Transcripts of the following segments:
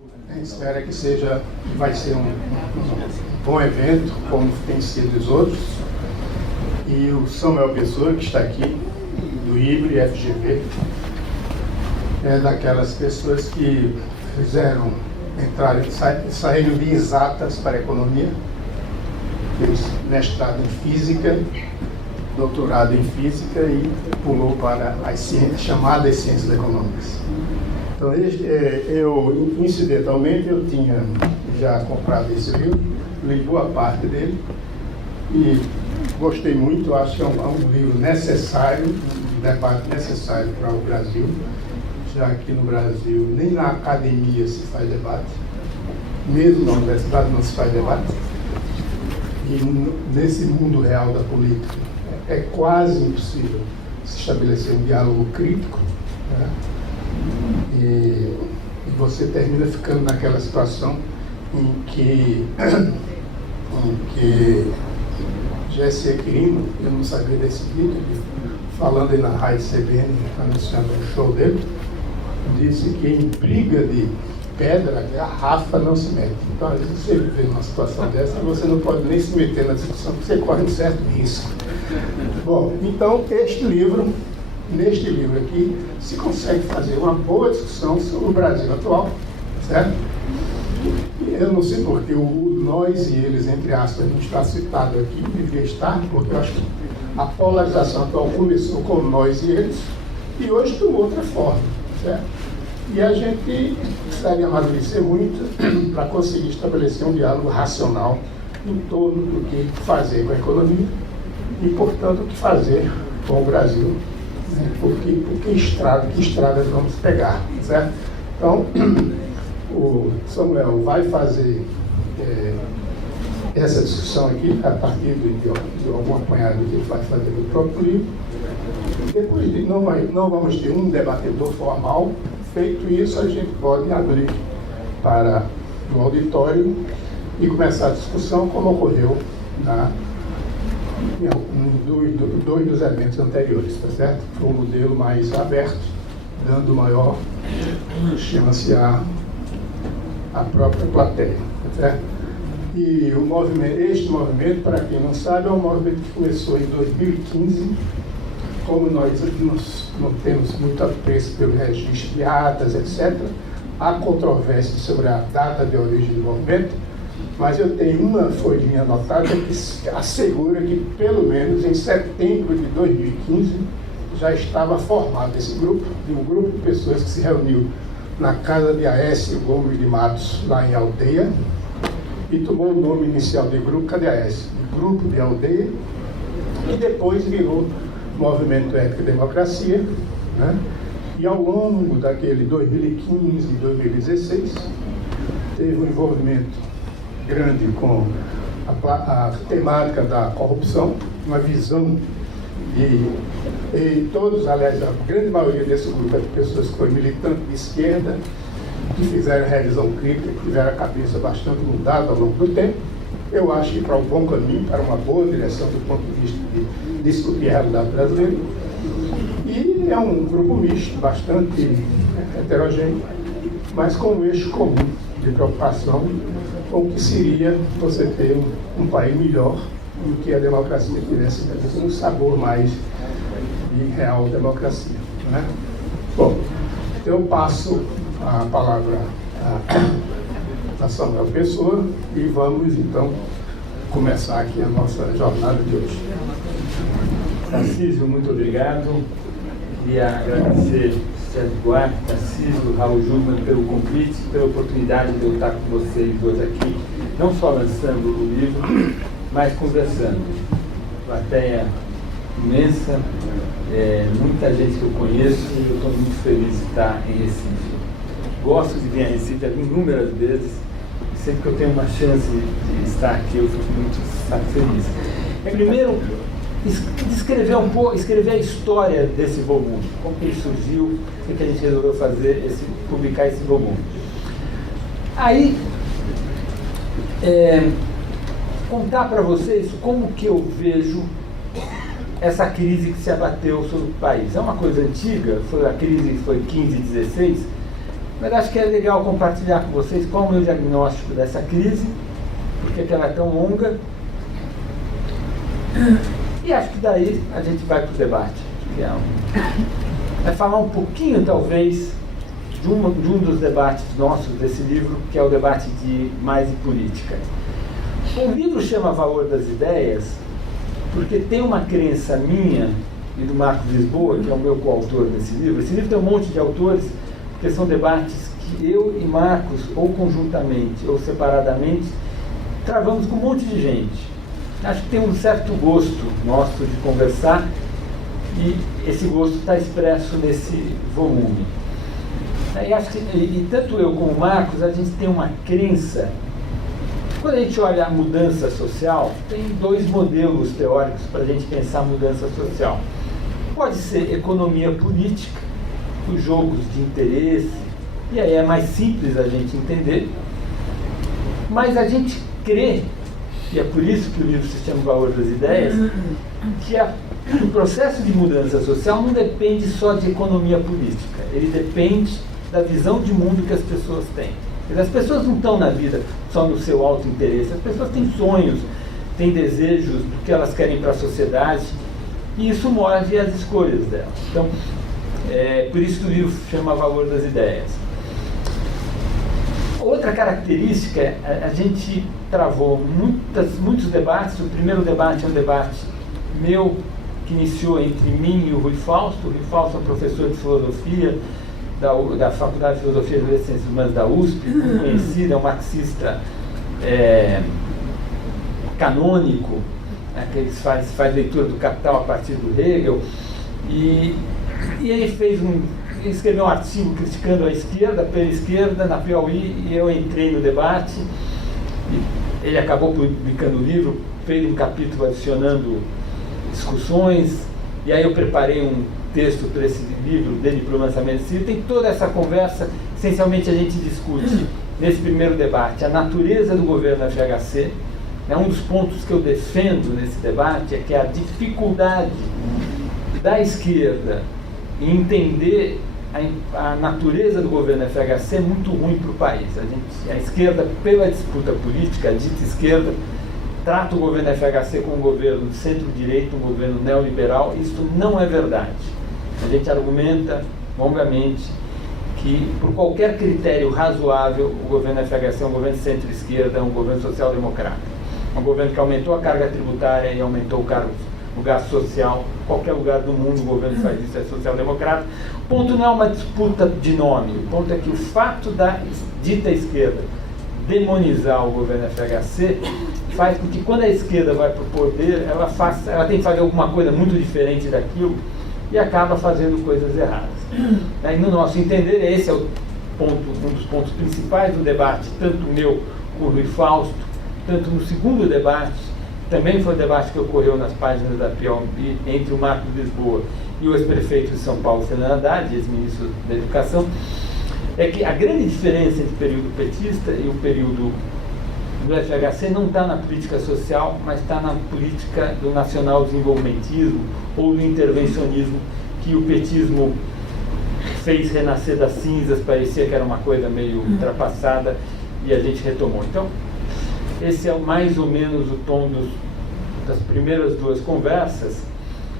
A gente espera que vai ser um bom evento, como tem sido os outros. E o Samuel Pessoa, que está aqui, do IBRE FGV, é daquelas pessoas que saíram de exatas para a economia, fez mestrado em física, doutorado em física e pulou para as chamadas ciências econômicas. Então, eu, incidentalmente, eu tinha já comprado esse livro, li boa parte dele e gostei muito. Acho que é um livro necessário, um debate necessário para o Brasil, já que no Brasil nem na academia se faz debate, mesmo na universidade não se faz debate, e nesse mundo real da política é quase impossível se estabelecer um diálogo crítico, né? E você termina ficando naquela situação em que Jesse Quirino, eu não sabia desse vídeo, falando aí na Rádio CBN, anunciando o show dele, disse que em briga de pedra, a Rafa não se mete. Então, às vezes você vê numa situação dessa, você não pode nem se meter na discussão, porque você corre um certo risco. Bom, então, neste livro aqui, se consegue fazer uma boa discussão sobre o Brasil atual, certo? Eu não sei porque o nós e eles, entre aspas, não está citado aqui, devia estar, porque eu acho que a polarização atual começou com nós e eles, e hoje tomou outra forma, certo? E a gente precisaria amadurecer muito para conseguir estabelecer um diálogo racional em torno do que fazer com a economia e, portanto, o que fazer com o Brasil, né? Que estradas vamos pegar, certo? Então, o Samuel vai fazer essa discussão aqui a partir de algum apanhado que ele vai fazer no próprio livro. Depois não vamos ter um debatedor formal. Feito isso, a gente pode abrir para o auditório e começar a discussão como ocorreu em dois dos eventos anteriores, tá certo? Foi um modelo mais aberto, dando maior, chama-se a própria plateia, tá certo? E este movimento, para quem não sabe, é um movimento que começou em 2015. Como nós não temos muito apreço pelo registro de atas, etc., há controvérsia sobre a data de origem do movimento, mas eu tenho uma folhinha anotada que assegura que, pelo menos em setembro de 2015, já estava formado esse grupo, de um grupo de pessoas que se reuniu na casa de Aécio Gomes de Matos, lá em Aldeia, e tomou o nome inicial de grupo, cadê Aécio? Grupo de Aldeia, e depois virou Movimento Ética e Democracia, né? E ao longo daquele 2015 e 2016, teve um envolvimento grande com a temática da corrupção, uma visão e todos, aliás, a grande maioria desse grupo é de pessoas que foram militantes de esquerda, que fizeram revisão crítica, que tiveram a cabeça bastante mudada ao longo do tempo. Eu acho que para um bom caminho, para uma boa direção do ponto de vista de discutir a realidade brasileira. E é um grupo misto, bastante heterogêneo, mas com um eixo comum de preocupação com o que seria você ter um país melhor em que a democracia tivesse um sabor mais de real democracia, né? Bom, então eu passo a palavra a Samuel Pessoa e vamos então começar aqui a nossa jornada de hoje. Tarcísio, muito obrigado. Queria agradecer Sérgio Duarte, Tarcísio, Raul Júnior pelo convite, pela oportunidade de eu estar com vocês dois aqui, não só lançando o livro, mas conversando. Plateia imensa, muita gente que eu conheço e eu estou muito feliz de estar em Recife. Gosto de vir a Recife, já vim inúmeras vezes, sempre que eu tenho uma chance de estar aqui, eu fico muito feliz. Primeiro, escrever a história desse volume, como que ele surgiu, o que a gente resolveu fazer, publicar esse volume. Aí, contar para vocês como que eu vejo essa crise que se abateu sobre o país. É uma coisa antiga, foi a crise que foi 15 e 16, mas acho que é legal compartilhar com vocês qual é o meu diagnóstico dessa crise, porque ela é tão longa, e acho que daí a gente vai para o debate, que é falar um pouquinho, talvez, de um dos debates nossos desse livro, que é o debate de mais em política. O livro chama Valor das Ideias porque tem uma crença minha e do Marcos Lisboa, que é o meu coautor desse livro. Esse livro tem um monte de autores, porque são debates que eu e Marcos, ou conjuntamente ou separadamente, travamos com um monte de gente. Acho que tem um certo gosto nosso de conversar, e esse gosto está expresso nesse volume. E acho que tanto eu como o Marcos, a gente tem uma crença. Quando a gente olha a mudança social, tem dois modelos teóricos para a gente pensar a mudança social. Pode ser economia política, os jogos de interesse, e aí é mais simples a gente entender, mas a gente crê, e é por isso que o livro se chama Valor das Ideias, que o processo de mudança social não depende só de economia política, ele depende da visão de mundo que as pessoas têm. As pessoas não estão na vida só no seu auto-interesse, as pessoas têm sonhos, têm desejos do que elas querem para a sociedade, e isso move as escolhas delas. Então, por isso que o livro chama Valor das Ideias. Outra característica, a gente travou muitos debates. O primeiro debate é um debate meu, que iniciou entre mim e o Rui Fausto. O Rui Fausto é um professor de filosofia da Faculdade de Filosofia e Ciências Humanas da USP, conhecido, é um marxista canônico, que faz leitura do Capital a partir do Hegel, e ele escreveu um artigo criticando a esquerda, pela esquerda, na Piauí, e eu entrei no debate, e ele acabou publicando o livro, fez um capítulo adicionando discussões, e aí eu preparei um texto para esse livro dele, para o lançamento desse livro. Tem toda essa conversa. Essencialmente a gente discute nesse primeiro debate a natureza do governo FHC. Um dos pontos que eu defendo nesse debate é que a dificuldade da esquerda em entender a natureza do governo FHC é muito ruim para o país. A esquerda, pela disputa política, a dita esquerda, trata o governo FHC como um governo de centro-direita, um governo neoliberal. Isso não é verdade. A gente argumenta longamente que, por qualquer critério razoável, o governo FHC é um governo de centro-esquerda, é um governo social-democrata. É um governo que aumentou a carga tributária e aumentou o gasto social. Em qualquer lugar do mundo o governo faz isso, é social-democrata. O ponto não é uma disputa de nome. O ponto é que o fato da dita esquerda demonizar o governo FHC faz com que, quando a esquerda vai para o poder, ela tem que fazer alguma coisa muito diferente daquilo e acaba fazendo coisas erradas. E, no nosso entender, esse é um dos pontos principais do debate, tanto meu com o Rui Fausto, tanto no segundo debate, também foi o debate que ocorreu nas páginas da Piauí, entre o Marcos Lisboa e o ex-prefeito de São Paulo, Fernando Haddad, ex-ministro da Educação, é que a grande diferença entre o período petista e o período do FHC não está na política social, mas está na política do nacional desenvolvimentismo ou do intervencionismo que o petismo fez renascer das cinzas. Parecia que era uma coisa meio ultrapassada e a gente retomou. Então, esse é mais ou menos o tom das primeiras duas conversas.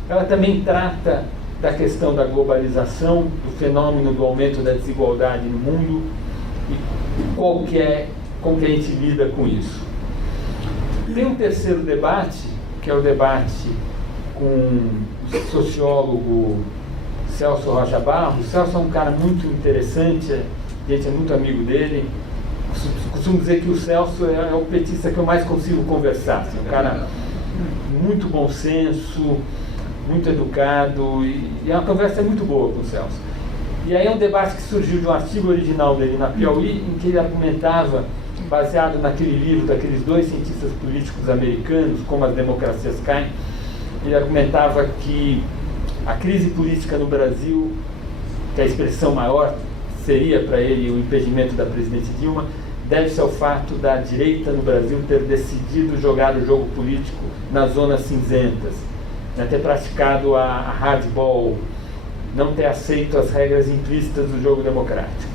Ela também trata da questão da globalização, do fenômeno do aumento da desigualdade no mundo e como que a gente lida com isso. Tem um terceiro debate, que é o debate com o sociólogo Celso Rocha Barros. O Celso é um cara muito interessante, a gente é muito amigo dele. Costumo dizer que o Celso é o petista que eu mais consigo conversar. É um cara muito bom senso, muito educado, e a conversa é muito boa com o Celso. E aí é um debate que surgiu de um artigo original dele na Piauí, em que ele argumentava, baseado naquele livro daqueles dois cientistas políticos americanos, Como as Democracias Caem, ele argumentava que a crise política no Brasil, que a expressão maior seria para ele o impedimento da presidente Dilma, deve-se ao fato da direita no Brasil ter decidido jogar o jogo político nas zonas cinzentas, ter praticado a hardball, não ter aceito as regras implícitas do jogo democrático.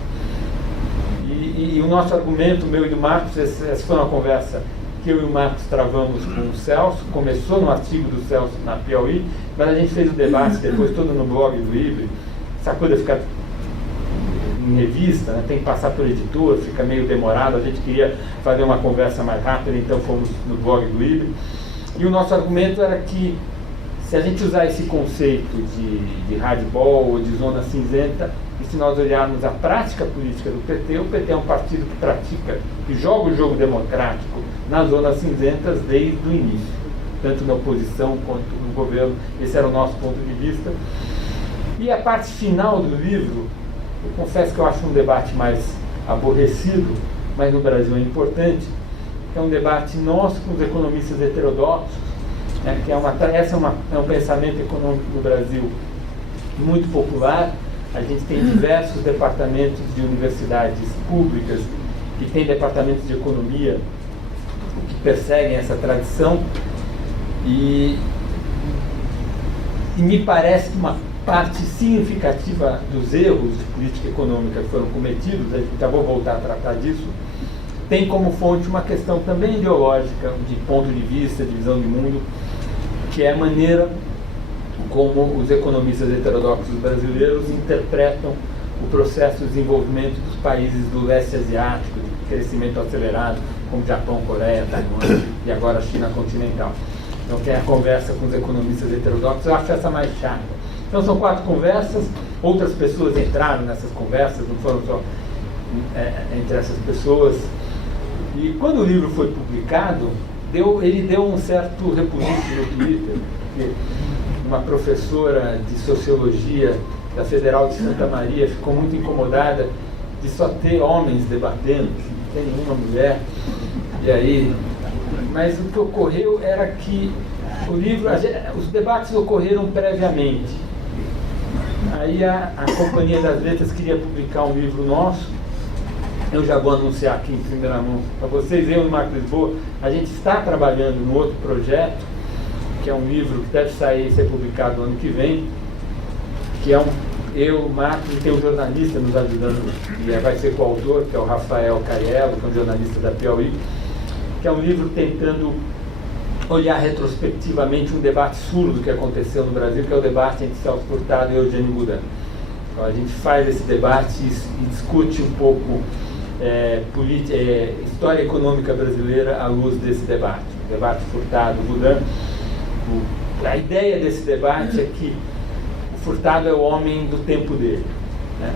E o nosso argumento, meu e do Marcos, essa foi uma conversa que eu e o Marcos travamos com o Celso, começou no artigo do Celso na Piauí, mas a gente fez o debate depois todo no blog do Ibre, essa coisa fica em revista, né? Tem que passar por editor, fica meio demorado, a gente queria fazer uma conversa mais rápida, então fomos no blog do Ibre, e o nosso argumento era que se a gente usar esse conceito de hardball ou de zona cinzenta, e se nós olharmos a prática política do PT, o PT é um partido que pratica, que joga o jogo democrático nas zonas cinzentas desde o início, tanto na oposição quanto no governo. Esse era o nosso ponto de vista. E a parte final do livro, eu confesso que eu acho um debate mais aborrecido, mas no Brasil é importante, é um debate nosso com os economistas heterodoxos, né, que é um pensamento econômico no Brasil muito popular. A gente tem diversos departamentos de universidades públicas que têm departamentos de economia que perseguem essa tradição e me parece que uma parte significativa dos erros de política econômica que foram cometidos, já vou voltar a tratar disso, tem como fonte uma questão também ideológica, de ponto de vista, de visão de mundo, que é a maneira como os economistas heterodoxos brasileiros interpretam o processo de desenvolvimento dos países do leste asiático, de crescimento acelerado, como Japão, Coreia, Taiwan e agora a China continental. Então tem a conversa com os economistas heterodoxos, eu acho essa mais chata. Então são 4 conversas, outras pessoas entraram nessas conversas, não foram só entre essas pessoas. E quando o livro foi publicado, ele deu um certo rebuliço no Twitter, porque uma professora de sociologia da Federal de Santa Maria ficou muito incomodada de só ter homens debatendo, não tem nenhuma mulher. E aí, mas o que ocorreu era que o livro, os debates ocorreram previamente. Aí a Companhia das Letras queria publicar um livro nosso. Eu já vou anunciar aqui em primeira mão para vocês, eu e o Marco Lisboa, a gente está trabalhando no outro projeto, que é um livro que deve sair e ser publicado no ano que vem, que é eu, o Marcos, e tem um jornalista nos ajudando, e vai ser coautor, que é o Rafael Cariello, que é um jornalista da Piauí, que é um livro tentando olhar retrospectivamente um debate surdo que aconteceu no Brasil, que é o debate entre Celso Furtado e Eugênio Goulart. Então, a gente faz esse debate e discute um pouco história econômica brasileira à luz desse debate. O debate Furtado-Goulart. A ideia desse debate é que o Furtado é o homem do tempo dele, né?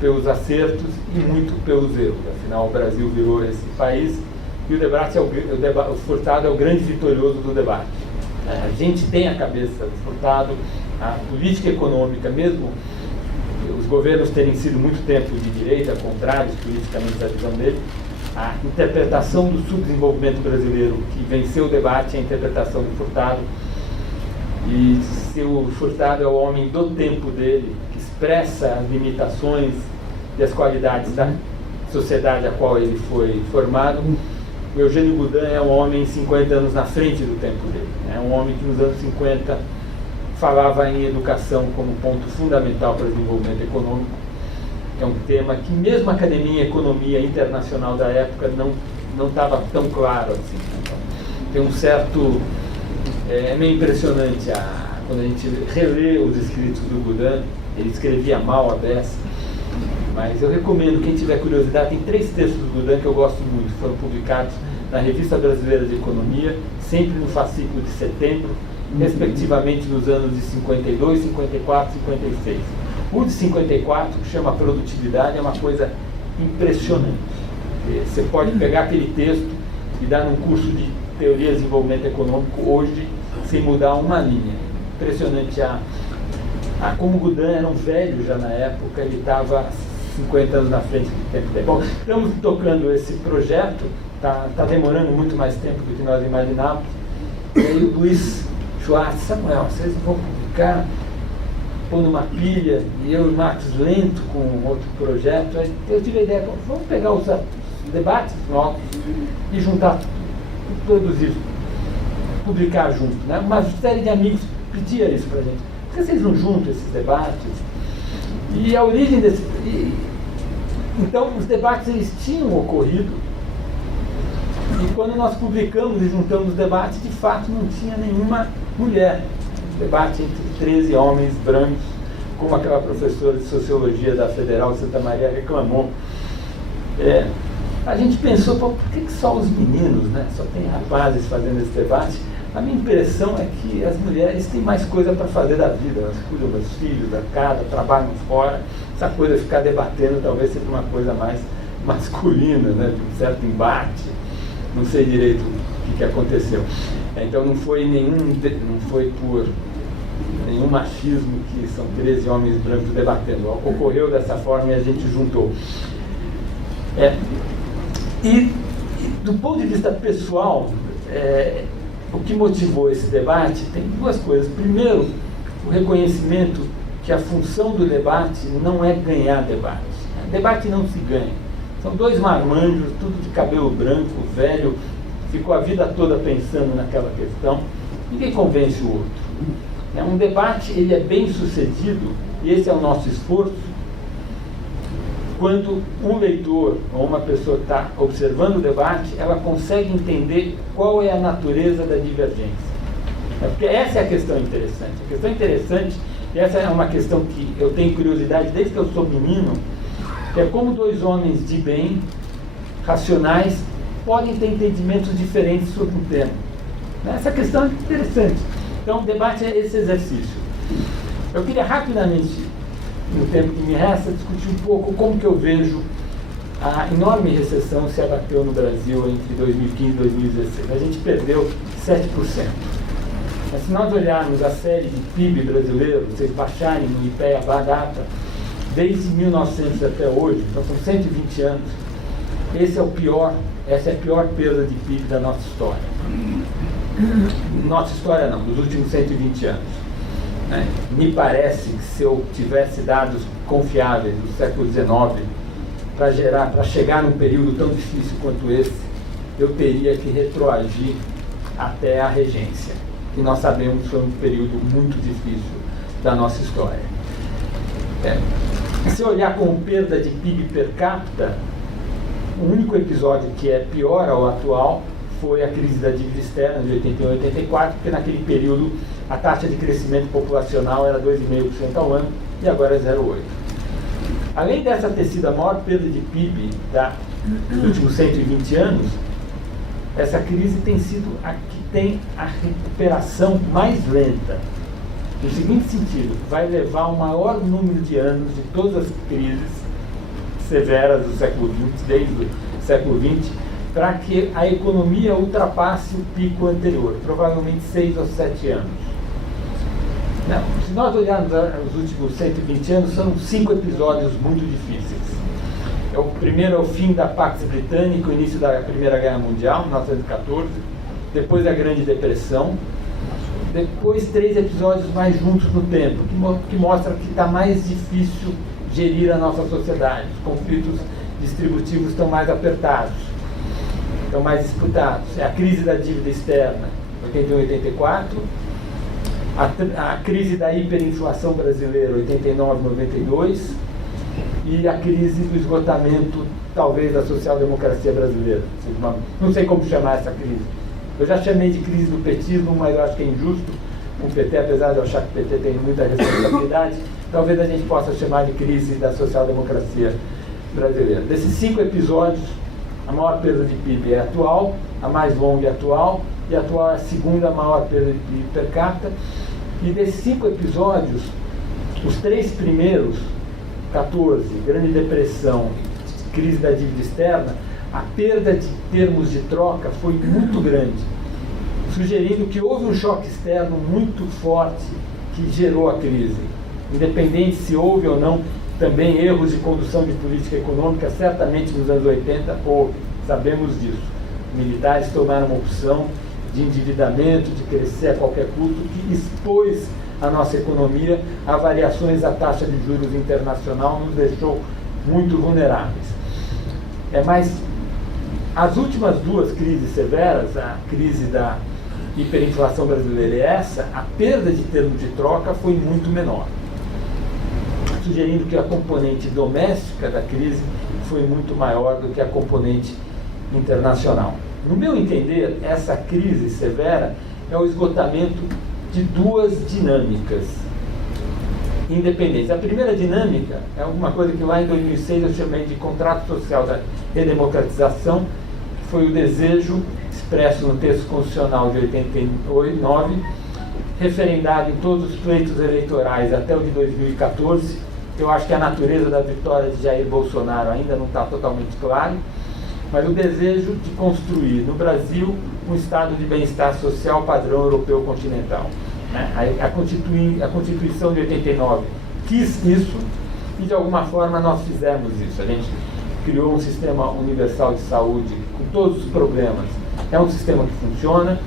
Pelos acertos e muito pelos erros. Afinal, o Brasil virou esse país e o Furtado é o grande vitorioso do debate. A gente tem a cabeça do Furtado, a política econômica, mesmo os governos terem sido muito tempo de direita, contrários politicamente da visão dele, a interpretação do subdesenvolvimento brasileiro que venceu o debate é a interpretação do Furtado. E se o Furtado é o homem do tempo dele, que expressa as limitações e as qualidades da sociedade a qual ele foi formado, o Eugênio Goulart é um homem 50 anos na frente do tempo dele. É um homem que nos anos 50 falava em educação como ponto fundamental para o desenvolvimento econômico. É um tema que mesmo a Academia de Economia Internacional da época não estava tão claro assim. Então, tem um certo... É meio impressionante quando a gente relê os escritos do Goulart. Ele escrevia mal a beça, mas eu recomendo, quem tiver curiosidade, tem 3 textos do Goulart que eu gosto muito, foram publicados na Revista Brasileira de Economia, sempre no fascículo de setembro, respectivamente nos anos de 52, 54 e 56. O de 54, que chama Produtividade, é uma coisa impressionante. Você pode pegar aquele texto e dar num curso de Teoria de Desenvolvimento Econômico hoje, sem mudar uma linha. Impressionante como o Goulart era um velho já na época, ele estava 50 anos na frente do tempo dele. Bom, estamos tocando esse projeto, está demorando muito mais tempo do que nós imaginávamos. E aí o Luiz Schwartz, Samuel, vocês vão publicar, pondo uma pilha, e eu e o Marcos Lento com outro projeto. Aí eu tive a ideia, vamos pegar os debates novos e juntar produzir, publicar junto, né? Uma série de amigos pedia isso para a gente. Por que vocês não juntam esses debates? E a origem desse... Então, os debates eles tinham ocorrido, e quando nós publicamos e juntamos os debates, de fato não tinha nenhuma mulher. Debate entre 13 homens brancos, como aquela professora de Sociologia da Federal de Santa Maria reclamou. A gente pensou, por que só os meninos, né? Só tem rapazes fazendo esse debate? A minha impressão é que as mulheres têm mais coisa para fazer da vida, elas cuidam dos filhos, da casa, trabalham fora. Essa coisa de ficar debatendo talvez seja uma coisa mais masculina, né? De um certo embate. Não sei direito o que aconteceu. Então não foi por nenhum machismo que são 13 homens brancos debatendo. Ocorreu dessa forma e a gente juntou. E do ponto de vista pessoal, o que motivou esse debate tem duas coisas. Primeiro, o reconhecimento que a função do debate não é ganhar debate. Debate não se ganha. São dois marmanjos, tudo de cabelo branco, velho, ficou a vida toda pensando naquela questão. Ninguém convence o outro. Um debate ele é bem sucedido, e esse é o nosso esforço, quando um leitor ou uma pessoa está observando o debate, ela consegue entender qual é a natureza da divergência. Porque essa é a questão interessante. A questão interessante, e essa é uma questão que eu tenho curiosidade desde que eu sou menino, que é como dois homens de bem, racionais, podem ter entendimentos diferentes sobre um tema. Essa questão é interessante. Então, o debate é esse exercício. Eu queria rapidamente, no tempo que me resta, discutir um pouco como que eu vejo a enorme recessão se abateu no Brasil entre 2015 e 2016. A gente perdeu 7%. Mas se nós olharmos a série de PIB brasileiro, vocês baixarem no IPEA Data, desde 1900 até hoje, então são 120 anos, essa é a pior perda de PIB da nossa história. Nossa história não, dos últimos 120 anos. Me parece que se eu tivesse dados confiáveis do século XIX para chegar num período tão difícil quanto esse, eu teria que retroagir até a regência, que nós sabemos que foi um período muito difícil da nossa história. Se olhar com perda de PIB per capita, o único episódio que é pior ao atual foi a crise da dívida externa de 81 a 84, porque naquele período a taxa de crescimento populacional era 2,5% ao ano e agora é 0,8%. Além dessa ter sido a maior perda de PIB dos últimos 120 anos, essa crise tem sido a que tem a recuperação mais lenta. No seguinte sentido, vai levar o maior número de anos de todas as crises severas do século XX, desde o século XX, para que a economia ultrapasse o pico anterior, provavelmente 6 ou 7 anos. Não, se nós olharmos os últimos 120 anos, são 5 episódios muito difíceis. O primeiro é o fim da Pax Britânica, o início da Primeira Guerra Mundial, 1914, depois a Grande Depressão, depois 3 episódios mais juntos no tempo, que mostra que está mais difícil gerir a nossa sociedade. Os conflitos distributivos estão mais apertados, estão mais disputados. É a crise da dívida externa, 81 e 84, a crise da hiperinflação brasileira, 89 e 92, e a crise do esgotamento, talvez, da social-democracia brasileira. Não sei como chamar essa crise. Eu já chamei de crise do petismo, mas eu acho que é injusto o PT, apesar de eu achar que o PT tem muita responsabilidade, talvez a gente possa chamar de crise da social-democracia brasileira. Desses 5 episódios, a maior perda de PIB é atual, a mais longa é atual, e a atual é a segunda maior perda de PIB per capita. E desses 5 episódios, os 3 primeiros, 14, Grande Depressão, crise da dívida externa, a perda de termos de troca foi muito grande, sugerindo que houve um choque externo muito forte que gerou a crise. Independente se houve ou não também erros de condução de política econômica, certamente nos anos 80 houve, sabemos disso. Militares tomaram uma opção de endividamento, de crescer a qualquer custo, que expôs a nossa economia a variações da taxa de juros internacional, nos deixou muito vulneráveis. Mas as últimas 2 crises severas, a crise da hiperinflação brasileira e essa, a perda de termos de troca foi muito menor, sugerindo que a componente doméstica da crise foi muito maior do que a componente internacional. No meu entender, essa crise severa é o esgotamento de duas dinâmicas independentes. A primeira dinâmica é alguma coisa que lá em 2006 eu chamei de contrato social da redemocratização, que foi o desejo expresso no texto constitucional de 89, referendado em todos os pleitos eleitorais até o de 2014. Eu acho que a natureza da vitória de Jair Bolsonaro ainda não está totalmente clara, mas o desejo de construir no Brasil um estado de bem-estar social padrão europeu continental. A Constituição de 89 quis isso e, de alguma forma, nós fizemos isso. A gente criou um sistema universal de saúde com todos os problemas. É um sistema que funciona.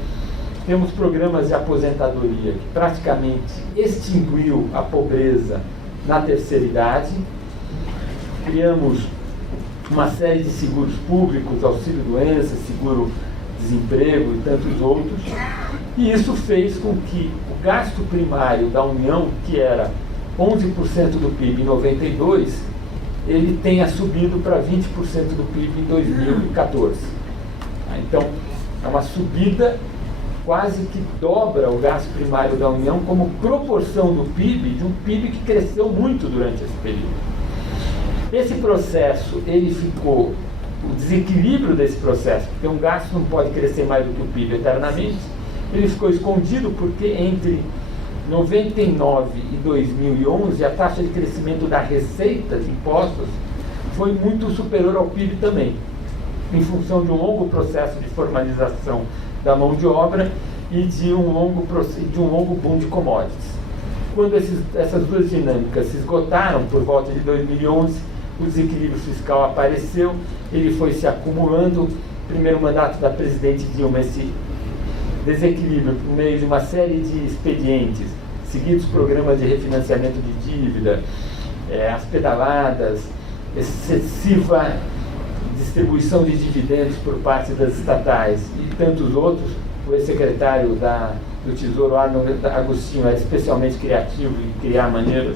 Temos programas de aposentadoria que praticamente extinguiu a pobreza na terceira idade. Criamos uma série de seguros públicos, auxílio-doença, seguro-desemprego e tantos outros. E isso fez com que o gasto primário da União, que era 11% do PIB em 92, ele tenha subido para 20% do PIB em 2014. Então, é uma subida quase que dobra o gasto primário da União como proporção do PIB, de um PIB que cresceu muito durante esse período. Esse processo, ele ficou, o desequilíbrio desse processo, porque um gasto não pode crescer mais do que o PIB eternamente, ele ficou escondido porque entre 99 e 2011 a taxa de crescimento da receita de impostos foi muito superior ao PIB também, em função de um longo processo de formalização da mão de obra e de um longo boom de commodities. Quando essas duas dinâmicas se esgotaram por volta de 2011, o desequilíbrio fiscal apareceu, ele foi se acumulando. Primeiro mandato da presidente Dilma, esse desequilíbrio por meio de uma série de expedientes, seguidos programas de refinanciamento de dívida, as pedaladas, excessiva distribuição de dividendos por parte das estatais e tantos outros. O ex-secretário do Tesouro, Arnold Agostinho, é especialmente criativo em criar maneiras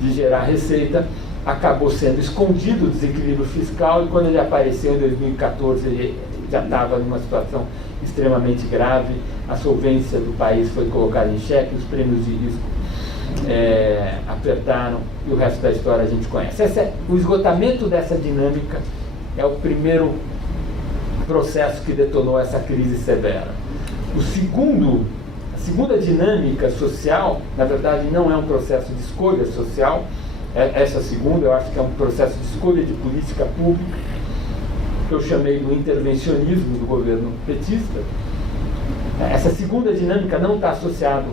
de gerar receita. Acabou sendo escondido o desequilíbrio fiscal e quando ele apareceu em 2014 ele já estava numa situação extremamente grave. A solvência do país foi colocada em xeque, os prêmios de risco apertaram e o resto da história a gente conhece. O esgotamento dessa dinâmica é o primeiro processo que detonou essa crise severa. A segunda dinâmica social, na verdade, não é um processo de escolha social. Essa segunda, eu acho que é um processo de escolha de política pública, que eu chamei do intervencionismo do governo petista. Essa segunda dinâmica não está associada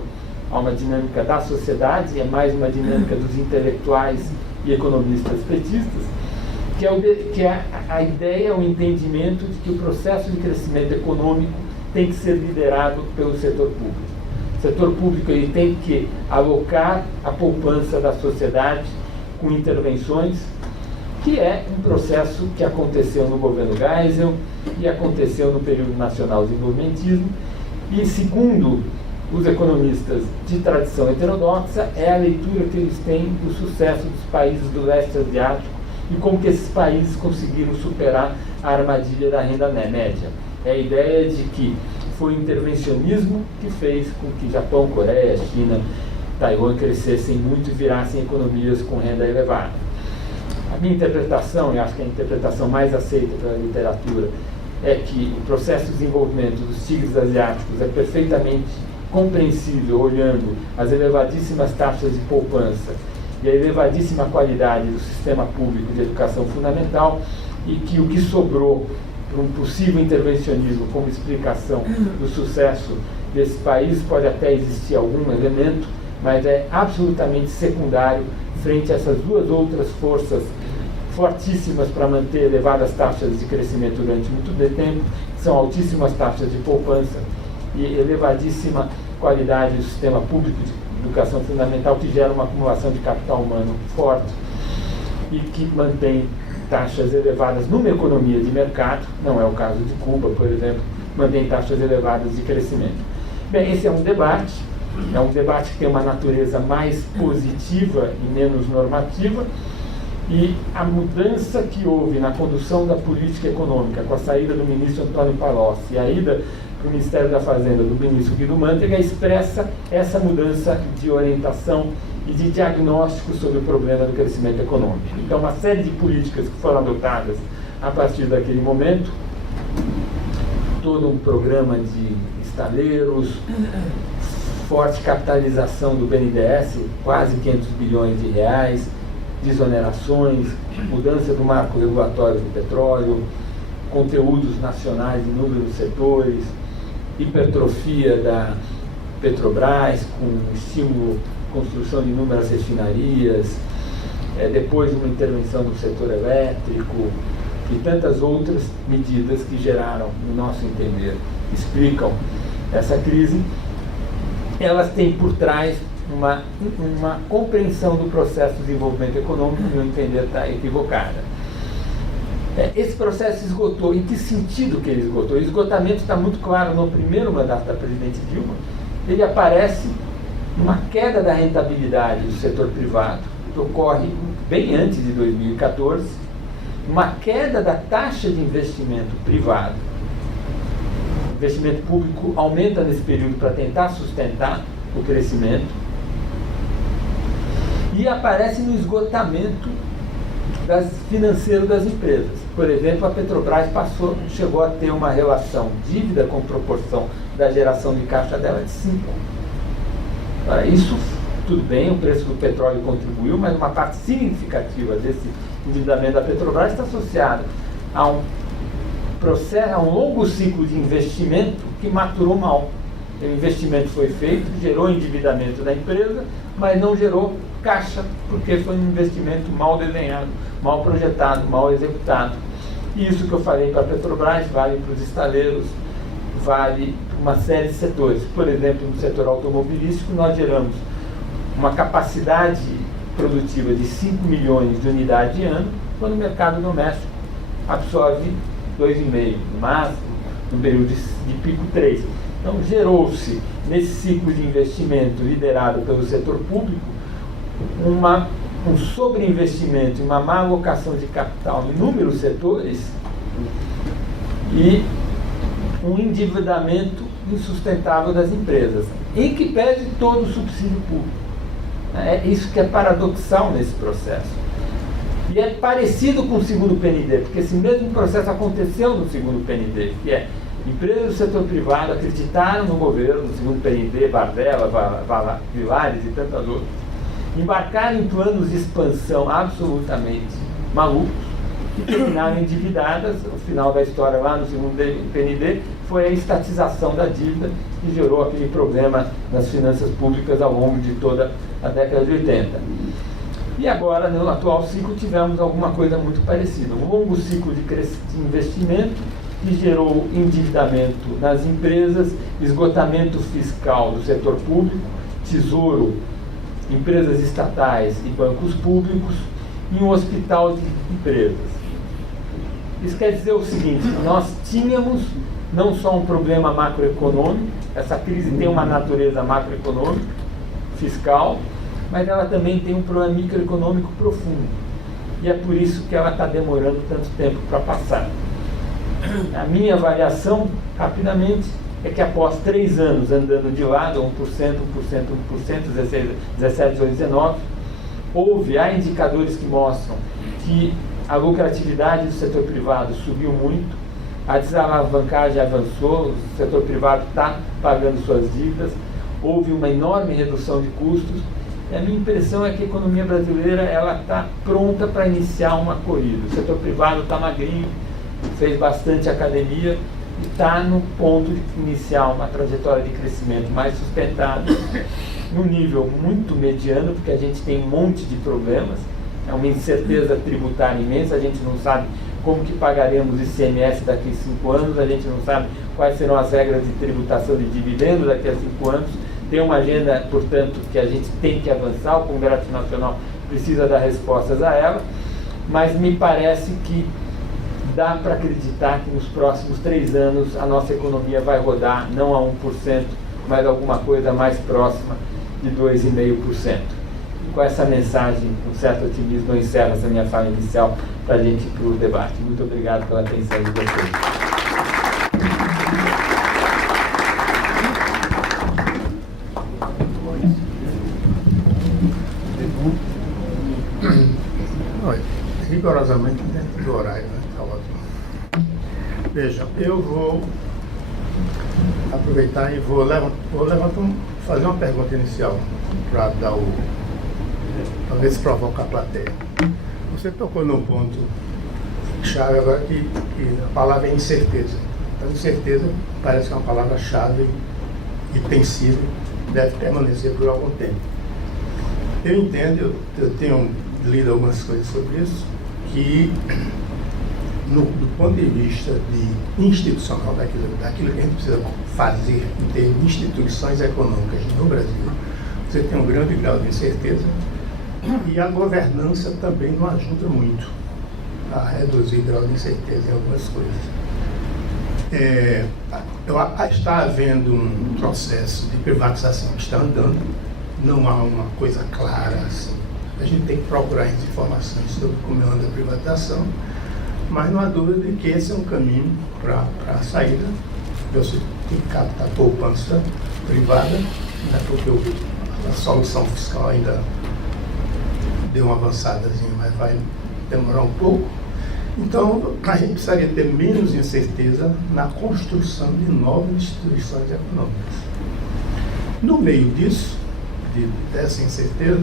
a uma dinâmica da sociedade, é mais uma dinâmica dos intelectuais e economistas petistas, que é a ideia, o entendimento de que o processo de crescimento econômico tem que ser liderado pelo setor público. O setor público ele tem que alocar a poupança da sociedade com intervenções, que é um processo que aconteceu no governo Geisel e aconteceu no período nacional desenvolvimentismo, e segundo os economistas de tradição heterodoxa, é a leitura que eles têm do sucesso dos países do leste asiático e como que esses países conseguiram superar a armadilha da renda média. É a ideia de que foi o intervencionismo que fez com que Japão, Coreia, China, Taiwan crescessem muito e virassem economias com renda elevada. A minha interpretação, e acho que é a interpretação mais aceita pela literatura, é que o processo de desenvolvimento dos tigres asiáticos é perfeitamente compreensível olhando as elevadíssimas taxas de poupança e a elevadíssima qualidade do sistema público de educação fundamental, e que o que sobrou para um possível intervencionismo como explicação do sucesso desse país pode até existir algum elemento, mas é absolutamente secundário frente a essas duas outras forças fortíssimas para manter elevadas taxas de crescimento durante muito tempo, que são altíssimas taxas de poupança e elevadíssima qualidade do sistema público de educação fundamental, que gera uma acumulação de capital humano forte e que mantém taxas elevadas numa economia de mercado, não é o caso de Cuba, por exemplo, mantém taxas elevadas de crescimento. Bem, esse é um debate que tem uma natureza mais positiva e menos normativa, E a mudança que houve na condução da política econômica, com a saída do ministro Antônio Palocci e a ida para o Ministério da Fazenda do ministro Guido Mantega, expressa essa mudança de orientação e de diagnóstico sobre o problema do crescimento econômico. Então, uma série de políticas que foram adotadas a partir daquele momento, todo um programa de estaleiros, forte capitalização do BNDES, quase 500 bilhões de reais, desonerações, mudança do marco regulatório do petróleo, conteúdos nacionais em inúmeros setores, hipertrofia da Petrobras, com estímulo, construção de inúmeras refinarias, depois uma intervenção do setor elétrico e tantas outras medidas que geraram, no nosso entender, explicam essa crise. Elas têm por trás uma compreensão do processo de desenvolvimento econômico, no meu entender, está equivocada. Esse processo esgotou. Em que sentido que ele esgotou? O esgotamento está muito claro no primeiro mandato da presidente Dilma. Ele aparece numa queda da rentabilidade do setor privado, que ocorre bem antes de 2014, uma queda da taxa de investimento privado. O investimento público aumenta nesse período para tentar sustentar o crescimento, e aparece no esgotamento financeiro das empresas. Por exemplo, a Petrobras chegou a ter uma relação dívida com proporção da geração de caixa dela de 5. Para isso, tudo bem, o preço do petróleo contribuiu, mas uma parte significativa desse endividamento da Petrobras está associada a um processo, a um longo ciclo de investimento que maturou mal. O investimento foi feito, gerou endividamento da empresa, mas não gerou caixa, porque foi um investimento mal desenhado, mal projetado, mal executado. E isso que eu falei para a Petrobras vale para os estaleiros, vale para uma série de setores. Por exemplo, no setor automobilístico, nós geramos uma capacidade produtiva de 5 milhões de unidades de ano, quando o mercado doméstico absorve 2,5, no máximo, no período de pico 3. Então, gerou-se, nesse ciclo de investimento liderado pelo setor público, um sobreinvestimento e uma má alocação de capital em inúmeros setores e um endividamento insustentável das empresas, em que pese todo o subsídio público. É isso que é paradoxal nesse processo. E é parecido com o segundo PND, porque esse mesmo processo aconteceu no segundo PND, que é empresas do setor privado acreditaram no governo, no segundo PND, Bardella, Vilares e tantas outras, embarcaram em planos de expansão absolutamente malucos e terminaram endividadas. O final da história lá no segundo PND foi a estatização da dívida que gerou aquele problema nas finanças públicas ao longo de toda a década de 80. E agora, no atual ciclo, tivemos alguma coisa muito parecida. Um longo ciclo de investimento que gerou endividamento nas empresas, esgotamento fiscal do setor público, tesouro, empresas estatais e bancos públicos, e um hospital de empresas. Isso quer dizer o seguinte: nós tínhamos não só um problema macroeconômico, essa crise tem uma natureza macroeconômica, fiscal, mas ela também tem um problema microeconômico profundo. E é por isso que ela está demorando tanto tempo para passar. A minha avaliação, rapidamente, é que após 3 anos andando de lado, 1%, 17, 18, 19, há indicadores que mostram que a lucratividade do setor privado subiu muito, a desalavancagem avançou, o setor privado está pagando suas dívidas, houve uma enorme redução de custos, e a minha impressão é que a economia brasileira está pronta para iniciar uma corrida. O setor privado está magrinho, fez bastante academia e está no ponto de iniciar uma trajetória de crescimento mais sustentável, num nível muito mediano, porque a gente tem um monte de problemas, é uma incerteza tributária imensa, a gente não sabe como que pagaremos ICMS daqui a 5 anos, a gente não sabe quais serão as regras de tributação de dividendos daqui a 5 anos, tem uma agenda, portanto, que a gente tem que avançar, o Congresso Nacional precisa dar respostas a ela, mas me parece que dá para acreditar que nos próximos 3 anos a nossa economia vai rodar não a 1%, mas alguma coisa mais próxima de 2,5%. com essa mensagem, com certo otimismo, eu encerro essa minha fala inicial para a gente ir para o debate. Muito obrigado pela atenção de vocês. Rigorosamente dentro do horário, né? Tá ótimo. Vejam, eu vou aproveitar e vou fazer uma pergunta inicial para ver se provoca a plateia. Você tocou num ponto chave agora que a palavra é incerteza. Então, incerteza parece que é uma palavra-chave e tem sido, deve permanecer por algum tempo. Eu entendo, eu tenho lido algumas coisas sobre isso, que do ponto de vista institucional, daquilo que a gente precisa fazer em termos de instituições econômicas no Brasil, você tem um grande grau de incerteza e a governança também não ajuda muito a reduzir o grau de incerteza em algumas coisas. Está havendo um processo de privatização que está andando, não há uma coisa clara assim. A gente tem que procurar informações sobre como anda a privatização, mas não há dúvida de que esse é um caminho para a saída. Você tem que captar poupança privada, né, porque a solução fiscal ainda deu uma avançadazinha, mas vai demorar um pouco. Então, a gente precisaria ter menos incerteza na construção de novas instituições econômicas. No meio disso, dessa incerteza,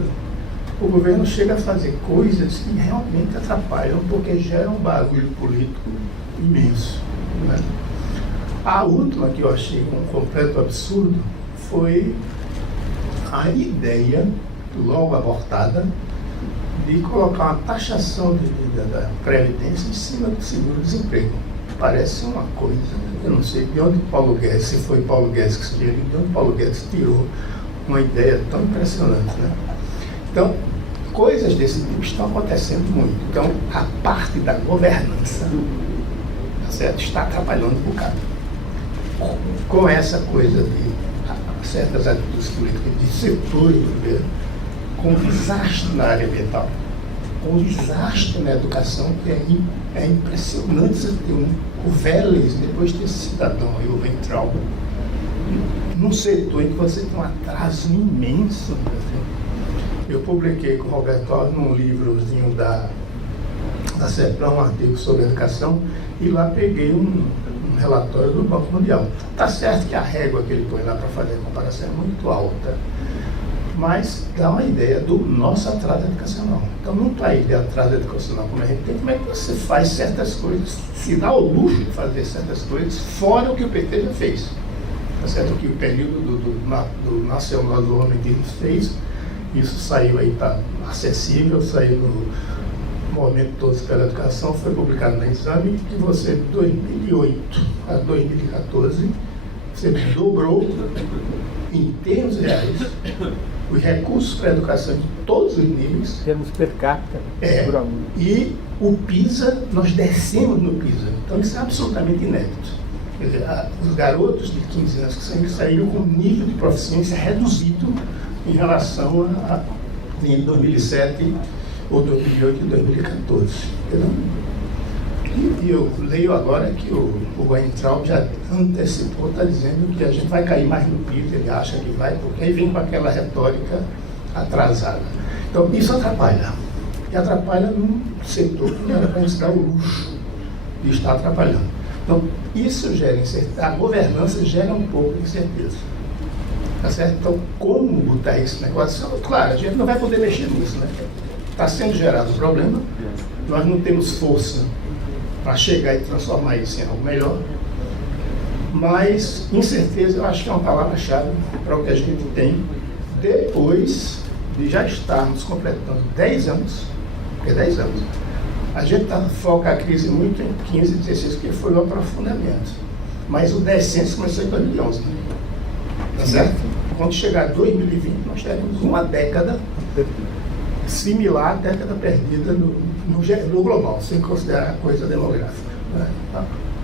o governo chega a fazer coisas que realmente atrapalham, porque geram um barulho político imenso, né? A última que eu achei um completo absurdo foi a ideia, logo abortada, de colocar uma taxação da Previdência em cima do seguro-desemprego. Parece uma coisa, eu não sei de onde Paulo Guedes, se foi Paulo Guedes que sugeriu, de onde Paulo Guedes tirou uma ideia tão impressionante, né? Então, coisas desse tipo estão acontecendo muito. Então, a parte da governança, tá certo? Está atrapalhando um bocado. Com essa coisa de certas atitudes políticas de setores do governo, com desastre na área ambiental, com desastre na educação, que é impressionante você ter o Vélez, depois ter esse cidadão aí, o Ventral, num setor em que você tem um atraso imenso. Eu publiquei com o Roberto Alves num livrozinho da CEPLAN, um artigo sobre educação, e lá peguei um relatório do Banco Mundial. Está certo que a régua que ele põe lá para fazer a comparação é muito alta, mas dá uma ideia do nosso atraso educacional. Então, não está aí de atraso educacional como a gente tem, como é que você faz certas coisas, se dá o luxo de fazer certas coisas, fora o que o PT já fez. Tá certo? Que o período do Nacional do Homem que ele fez, isso saiu aí, está acessível, saiu no Movimento Todos pela Educação, foi publicado no Exame, que você, de 2008 a 2014, você dobrou, em termos reais, os recursos para a educação de todos os níveis. Temos per capita. E o PISA, nós descemos no PISA. Então, isso é absolutamente inédito. Quer dizer, os garotos de 15 anos que saíram com um nível de proficiência reduzido em relação a em 2007, ou 2008 e 2014. E eu leio agora que o Weintraub já antecipou, está dizendo que a gente vai cair mais no PIB, ele acha que vai, porque aí vem com aquela retórica atrasada. Então, isso atrapalha. E atrapalha num setor que era para a gente dar o luxo de estar atrapalhando. Então, isso gera incerteza, a governança gera um pouco de incerteza. Tá certo? Então, como botar esse negócio? Claro, a gente não vai poder mexer nisso, né? Está sendo gerado um problema, nós não temos força para chegar e transformar isso em algo melhor, mas incerteza eu acho que é uma palavra-chave para o que a gente tem depois de já estarmos completando 10 anos, porque 10 anos, a gente foca a crise muito em 15 e 16, que foi o aprofundamento, mas o descenso começou em 2011, né? Tá certo? Quando chegar 2020, nós teremos uma década similar à década perdida no global, sem considerar a coisa demográfica, né?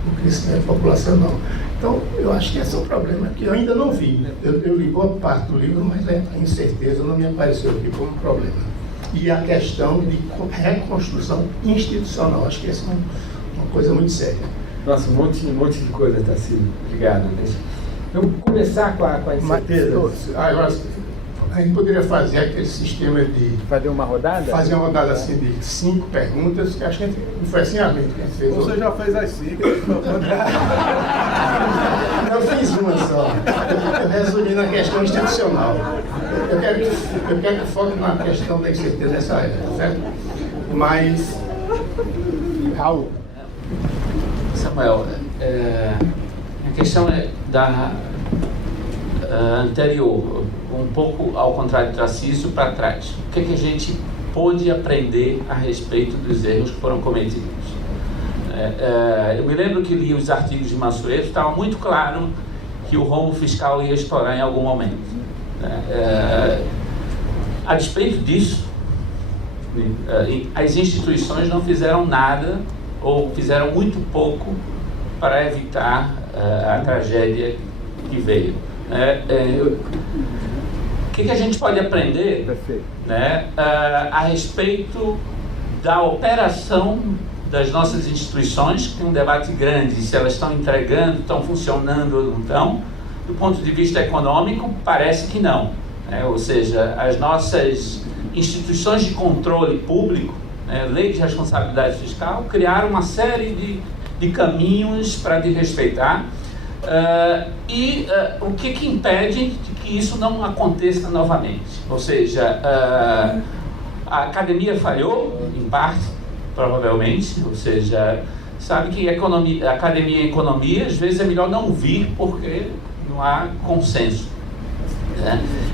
O crescimento populacional. Então, eu acho que esse é um problema que eu ainda não vi. Eu li boa parte do livro, mas a incerteza não me apareceu aqui como problema. E a questão de reconstrução institucional, acho que essa é uma coisa muito séria. Nossa, um monte de coisa, Tarcísio. Obrigado. Eu vou começar com a incerteza. A gente poderia fazer aquele sistema de... Fazer uma rodada? Fazer uma rodada assim de 5 perguntas, que acho que não foi assim a mente que a gente fez. Você já fez as 5. Eu fiz uma só. Eu resumi na questão institucional. Eu quero que foque na questão da incerteza nessa época, certo? Mas... Raul. Samuel, a questão é da anterior, um pouco ao contrário do Tarcísio, para trás. O que a gente pôde aprender a respeito dos erros que foram cometidos? Eu me lembro que li os artigos de Mansueto, estava muito claro que o rombo fiscal ia estourar em algum momento. A despeito disso, as instituições não fizeram nada ou fizeram muito pouco para evitar a tragédia que veio. O que a gente pode aprender, né, a respeito da operação das nossas instituições, que é um debate grande, se elas estão entregando, estão funcionando ou não estão. Do ponto de vista econômico, parece que não. Ou seja, as nossas instituições de controle público, lei de responsabilidade fiscal, criaram uma série de caminhos para desrespeitar. O que impede de que isso não aconteça novamente? Ou seja, a academia falhou, em parte, provavelmente, ou seja, sabe que a academia e economia, às vezes é melhor não vir porque não há consenso.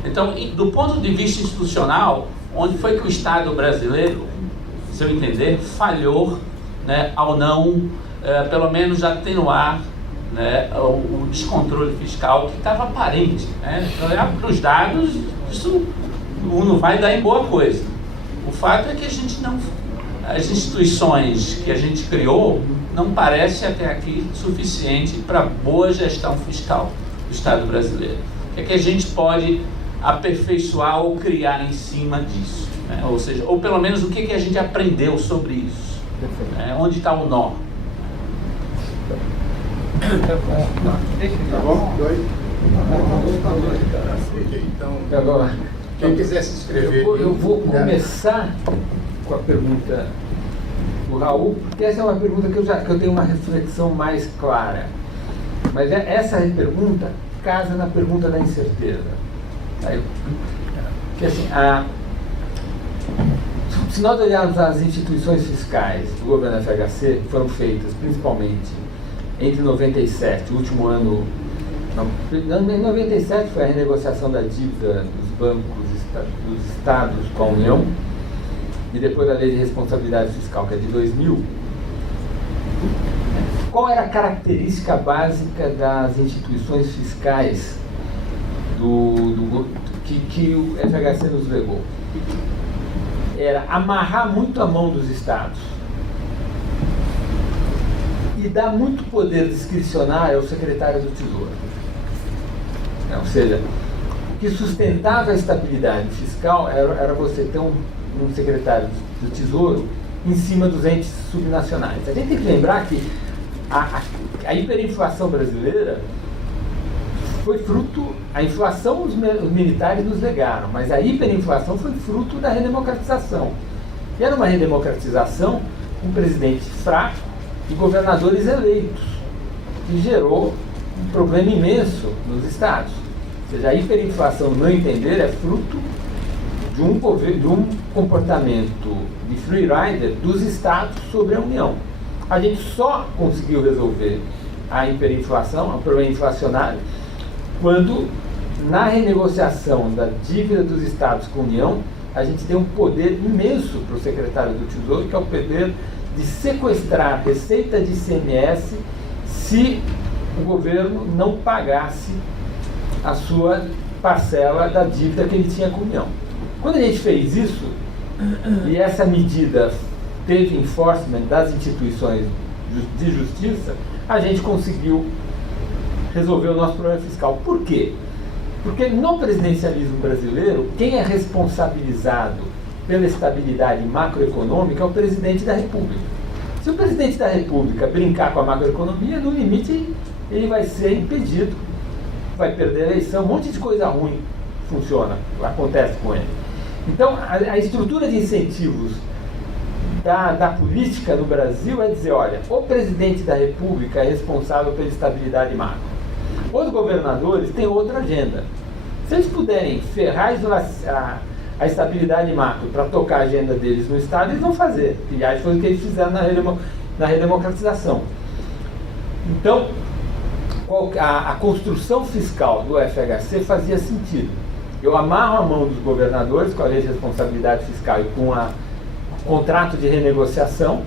Então, do ponto de vista institucional, onde foi que o Estado brasileiro, se eu entender, falhou, ao não, pelo menos, atenuar o descontrole fiscal que estava aparente. Olhar para os dados, isso não vai dar em boa coisa. O fato é que as instituições que a gente criou não parece até aqui suficiente para boa gestão fiscal do Estado brasileiro. O que a gente pode aperfeiçoar ou criar em cima disso? Ou seja, ou pelo menos o que a gente aprendeu sobre isso? Onde está o nó? Tá bom? Então, agora, quem quiser se inscrever... Eu vou começar com a pergunta do Raul, porque essa é uma pergunta que eu tenho uma reflexão mais clara. Mas essa pergunta casa na pergunta da incerteza. Que assim, se nós olharmos as instituições fiscais do governo FHC, que foram feitas principalmente entre 97, o último ano, em 97 foi a renegociação da dívida dos bancos dos estados com a União, e depois a lei de responsabilidade fiscal, que é de 2000. Qual era a característica básica das instituições fiscais que o FHC nos legou? Era amarrar muito a mão dos estados e dar muito poder discricionário ao secretário do Tesouro. Ou seja, o que sustentava a estabilidade fiscal era você ter um secretário do Tesouro em cima dos entes subnacionais. A gente tem que lembrar que a hiperinflação brasileira foi fruto, a inflação os militares nos legaram, mas a hiperinflação foi fruto da redemocratização. E era uma redemocratização com um presidente fraco e governadores eleitos, que gerou um problema imenso nos estados. Ou seja, a hiperinflação, no meu entender, é fruto de um comportamento de free rider dos estados sobre a União. A gente só conseguiu resolver a hiperinflação, o problema inflacionário, quando, na renegociação da dívida dos estados com a União, a gente tem um poder imenso para o secretário do Tesouro, que é o poder de sequestrar receita de ICMS se o governo não pagasse a sua parcela da dívida que ele tinha com a União. Quando a gente fez isso, e essa medida teve enforcement das instituições de justiça, a gente conseguiu resolver o nosso problema fiscal. Por quê? Porque no presidencialismo brasileiro, quem é responsabilizado pela estabilidade macroeconômica é o presidente da República. Se o presidente da República brincar com a macroeconomia, no limite ele vai ser impedido, vai perder a eleição, um monte de coisa ruim funciona, acontece com ele. Então, a estrutura de incentivos da política no Brasil é dizer, olha, o presidente da República é responsável pela estabilidade macro. Os governadores têm outra agenda. Se eles puderem ferrar a estabilidade macro para tocar a agenda deles no Estado, eles vão fazer. E aí foi o que eles fizeram na redemocratização. Então, a construção fiscal do FHC fazia sentido. Eu amarro a mão dos governadores com a lei de responsabilidade fiscal e com o contrato de renegociação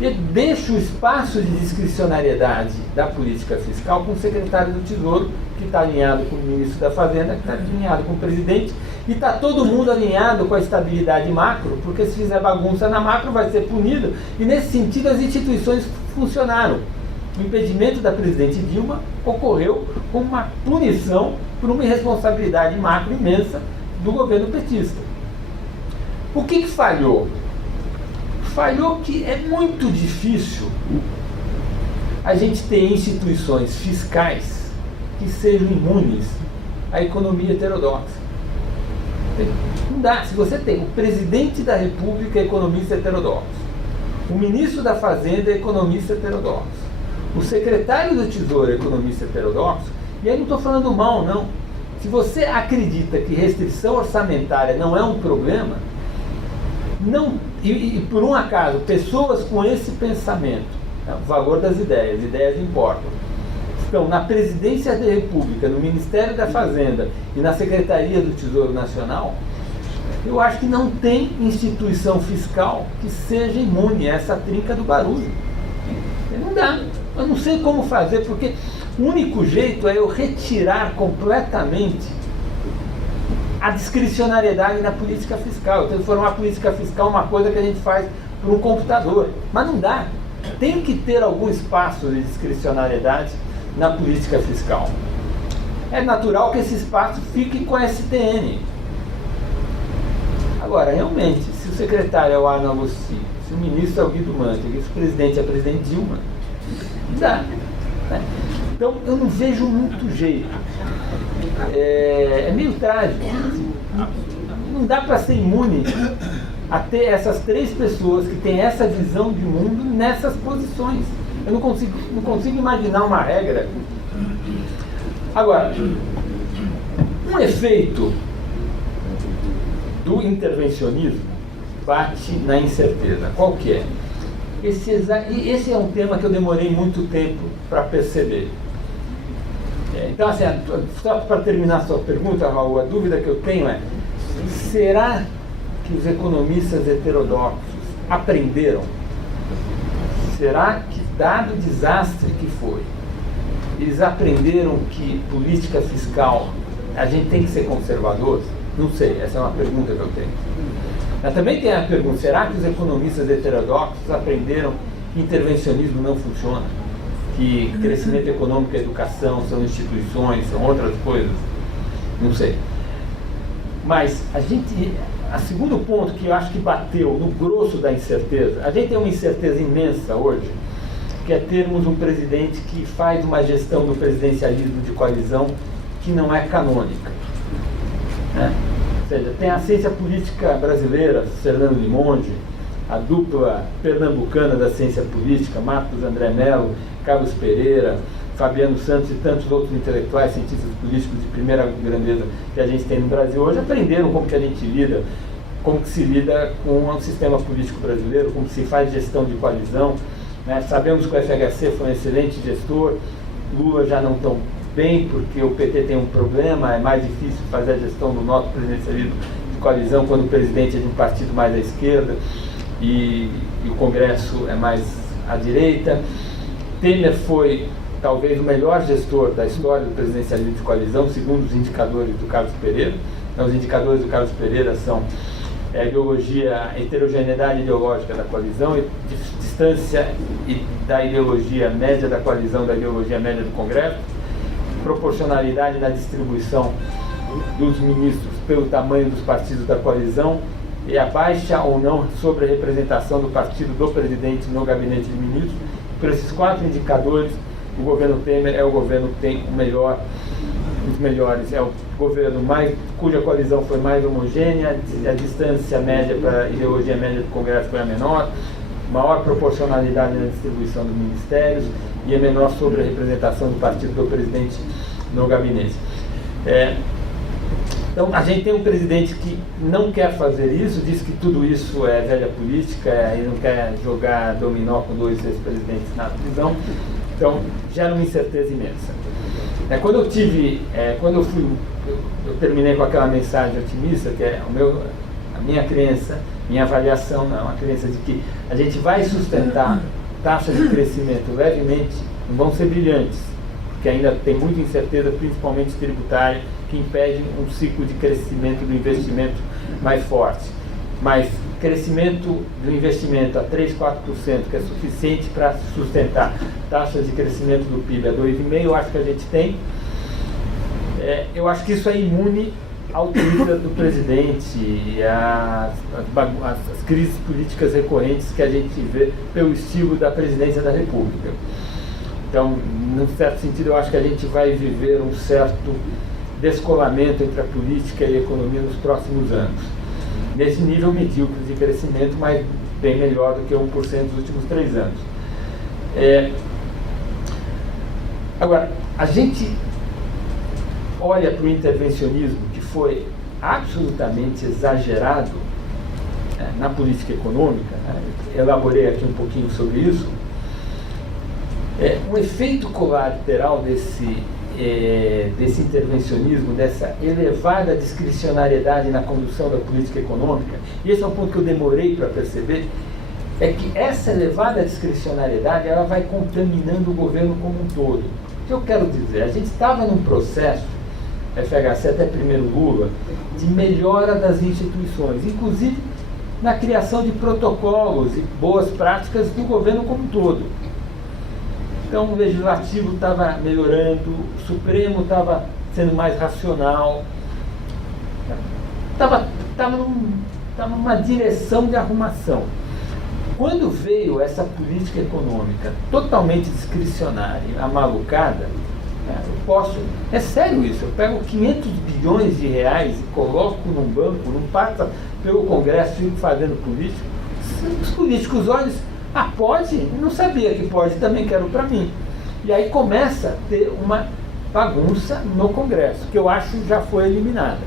e deixo o espaço de discricionariedade da política fiscal com o secretário do Tesouro, que está alinhado com o ministro da Fazenda, que está alinhado com o presidente, e está todo mundo alinhado com a estabilidade macro, porque se fizer bagunça na macro vai ser punido, e nesse sentido as instituições funcionaram. O impedimento da presidente Dilma ocorreu com uma punição por uma irresponsabilidade macro imensa do governo petista. O que falhou? Falhou que é muito difícil a gente ter instituições fiscais que sejam imunes à economia heterodoxa. Não dá. Se você tem o presidente da República economista heterodoxo, o ministro da Fazenda economista heterodoxo, o secretário do Tesouro economista heterodoxo, e aí não estou falando mal, não. Se você acredita que restrição orçamentária não é um problema, não, e por um acaso, pessoas com esse pensamento, o valor das ideias importam, estão na Presidência da República, no Ministério da Fazenda e na Secretaria do Tesouro Nacional, eu acho que não tem instituição fiscal que seja imune a essa trinca do barulho. Não dá. Eu não sei como fazer, porque o único jeito é eu retirar completamente a discricionariedade na política fiscal, transformar a política fiscal uma coisa que a gente faz por um computador. Mas não dá. Tem que ter algum espaço de discricionariedade na política fiscal. É natural que esse espaço fique com a STN. Agora, realmente, se o secretário é o Arno Agostinho, se o ministro é o Guido Mantega, se o presidente é a presidente Dilma, não dá. Né? Então, eu não vejo muito jeito. É meio trágico. Não dá para ser imune a ter essas três pessoas que têm essa visão de mundo nessas posições. Eu não consigo imaginar uma regra. Agora, um efeito do intervencionismo bate na incerteza. Qual que é? Esse é um tema que eu demorei muito tempo para perceber. Então, assim, só para terminar a sua pergunta, Raul, a dúvida que eu tenho é: será que os economistas heterodoxos aprenderam? Será que, dado o desastre que foi, eles aprenderam que política fiscal a gente tem que ser conservador? Não sei, essa é uma pergunta que eu tenho. Mas também tem a pergunta: será que os economistas heterodoxos aprenderam que intervencionismo não funciona? Que crescimento econômico e educação são instituições, são outras coisas? Não sei. Mas a segundo ponto que eu acho que bateu no grosso da incerteza, a gente tem uma incerteza imensa hoje, que é termos um presidente que faz uma gestão do presidencialismo de coalizão que não é canônica. Né? Ou seja, tem a ciência política brasileira, Fernando Limonde, a dupla pernambucana da ciência política, Marcos André Mello, Carlos Pereira, Fabiano Santos e tantos outros intelectuais, cientistas políticos de primeira grandeza que a gente tem no Brasil hoje, aprenderam como que a gente lida, como que se lida com o sistema político brasileiro, como se faz gestão de coalizão. Né? Sabemos que o FHC foi um excelente gestor, Lula já não tão bem, porque o PT tem um problema, é mais difícil fazer a gestão do nosso presidencialismo de coalizão quando o presidente é de um partido mais à esquerda e o Congresso é mais à direita. Temer foi talvez o melhor gestor da história do presidencialismo de coalizão, segundo os indicadores do Carlos Pereira. Então, os indicadores do Carlos Pereira são a ideologia, a heterogeneidade ideológica da coalizão, e distância da ideologia média da coalizão da ideologia média do Congresso, proporcionalidade na distribuição dos ministros pelo tamanho dos partidos da coalizão e a baixa ou não sobre a representação do partido do presidente no gabinete de ministros. Por esses 4 indicadores, o governo Temer é o governo que tem o melhor, os melhores, é o governo cuja coalizão foi mais homogênea, a distância média para a ideologia média do Congresso foi a menor, maior proporcionalidade na distribuição dos ministérios e a menor sobre a representação do partido do presidente no gabinete. Então, a gente tem um presidente que não quer fazer isso, diz que tudo isso é velha política e não quer jogar dominó com 2 ex-presidentes na prisão. Então, gera uma incerteza imensa. Quando eu terminei com aquela mensagem otimista, que é a minha crença, minha avaliação, não, a crença de que a gente vai sustentar taxas de crescimento levemente, não vão ser brilhantes, porque ainda tem muita incerteza, principalmente tributária, que impede um ciclo de crescimento do investimento mais forte. Mas crescimento do investimento a 3, 4%, que é suficiente para sustentar taxas de crescimento do PIB a 2,5%, eu acho que a gente tem. Eu acho que isso é imune ao Twitter do presidente e às crises políticas recorrentes que a gente vê pelo estilo da presidência da República. Então, num certo sentido, eu acho que a gente vai viver um certo descolamento entre a política e a economia nos próximos anos. Nesse nível medíocre de crescimento, mas bem melhor do que 1% nos últimos 3 anos. Agora, a gente olha para o intervencionismo que foi absolutamente exagerado na política econômica, elaborei aqui um pouquinho sobre isso. Um efeito colateral desse intervencionismo, dessa elevada discricionariedade na condução da política econômica, e esse é um ponto que eu demorei para perceber, é que essa elevada discricionariedade ela vai contaminando o governo como um todo. O que eu quero dizer? A gente estava num processo, FHC até primeiro Lula, de melhora das instituições, inclusive na criação de protocolos e boas práticas do governo como um todo. Então o Legislativo estava melhorando, o Supremo estava sendo mais racional, estava numa direção de arrumação. Quando veio essa política econômica totalmente discricionária, amalucada, é sério isso, eu pego 500 bilhões de reais e coloco num banco, não passa pelo Congresso, fico fazendo política, os políticos olham, pode? Não sabia que pode, também quero para mim. E aí começa a ter uma bagunça no Congresso, que eu acho já foi eliminada.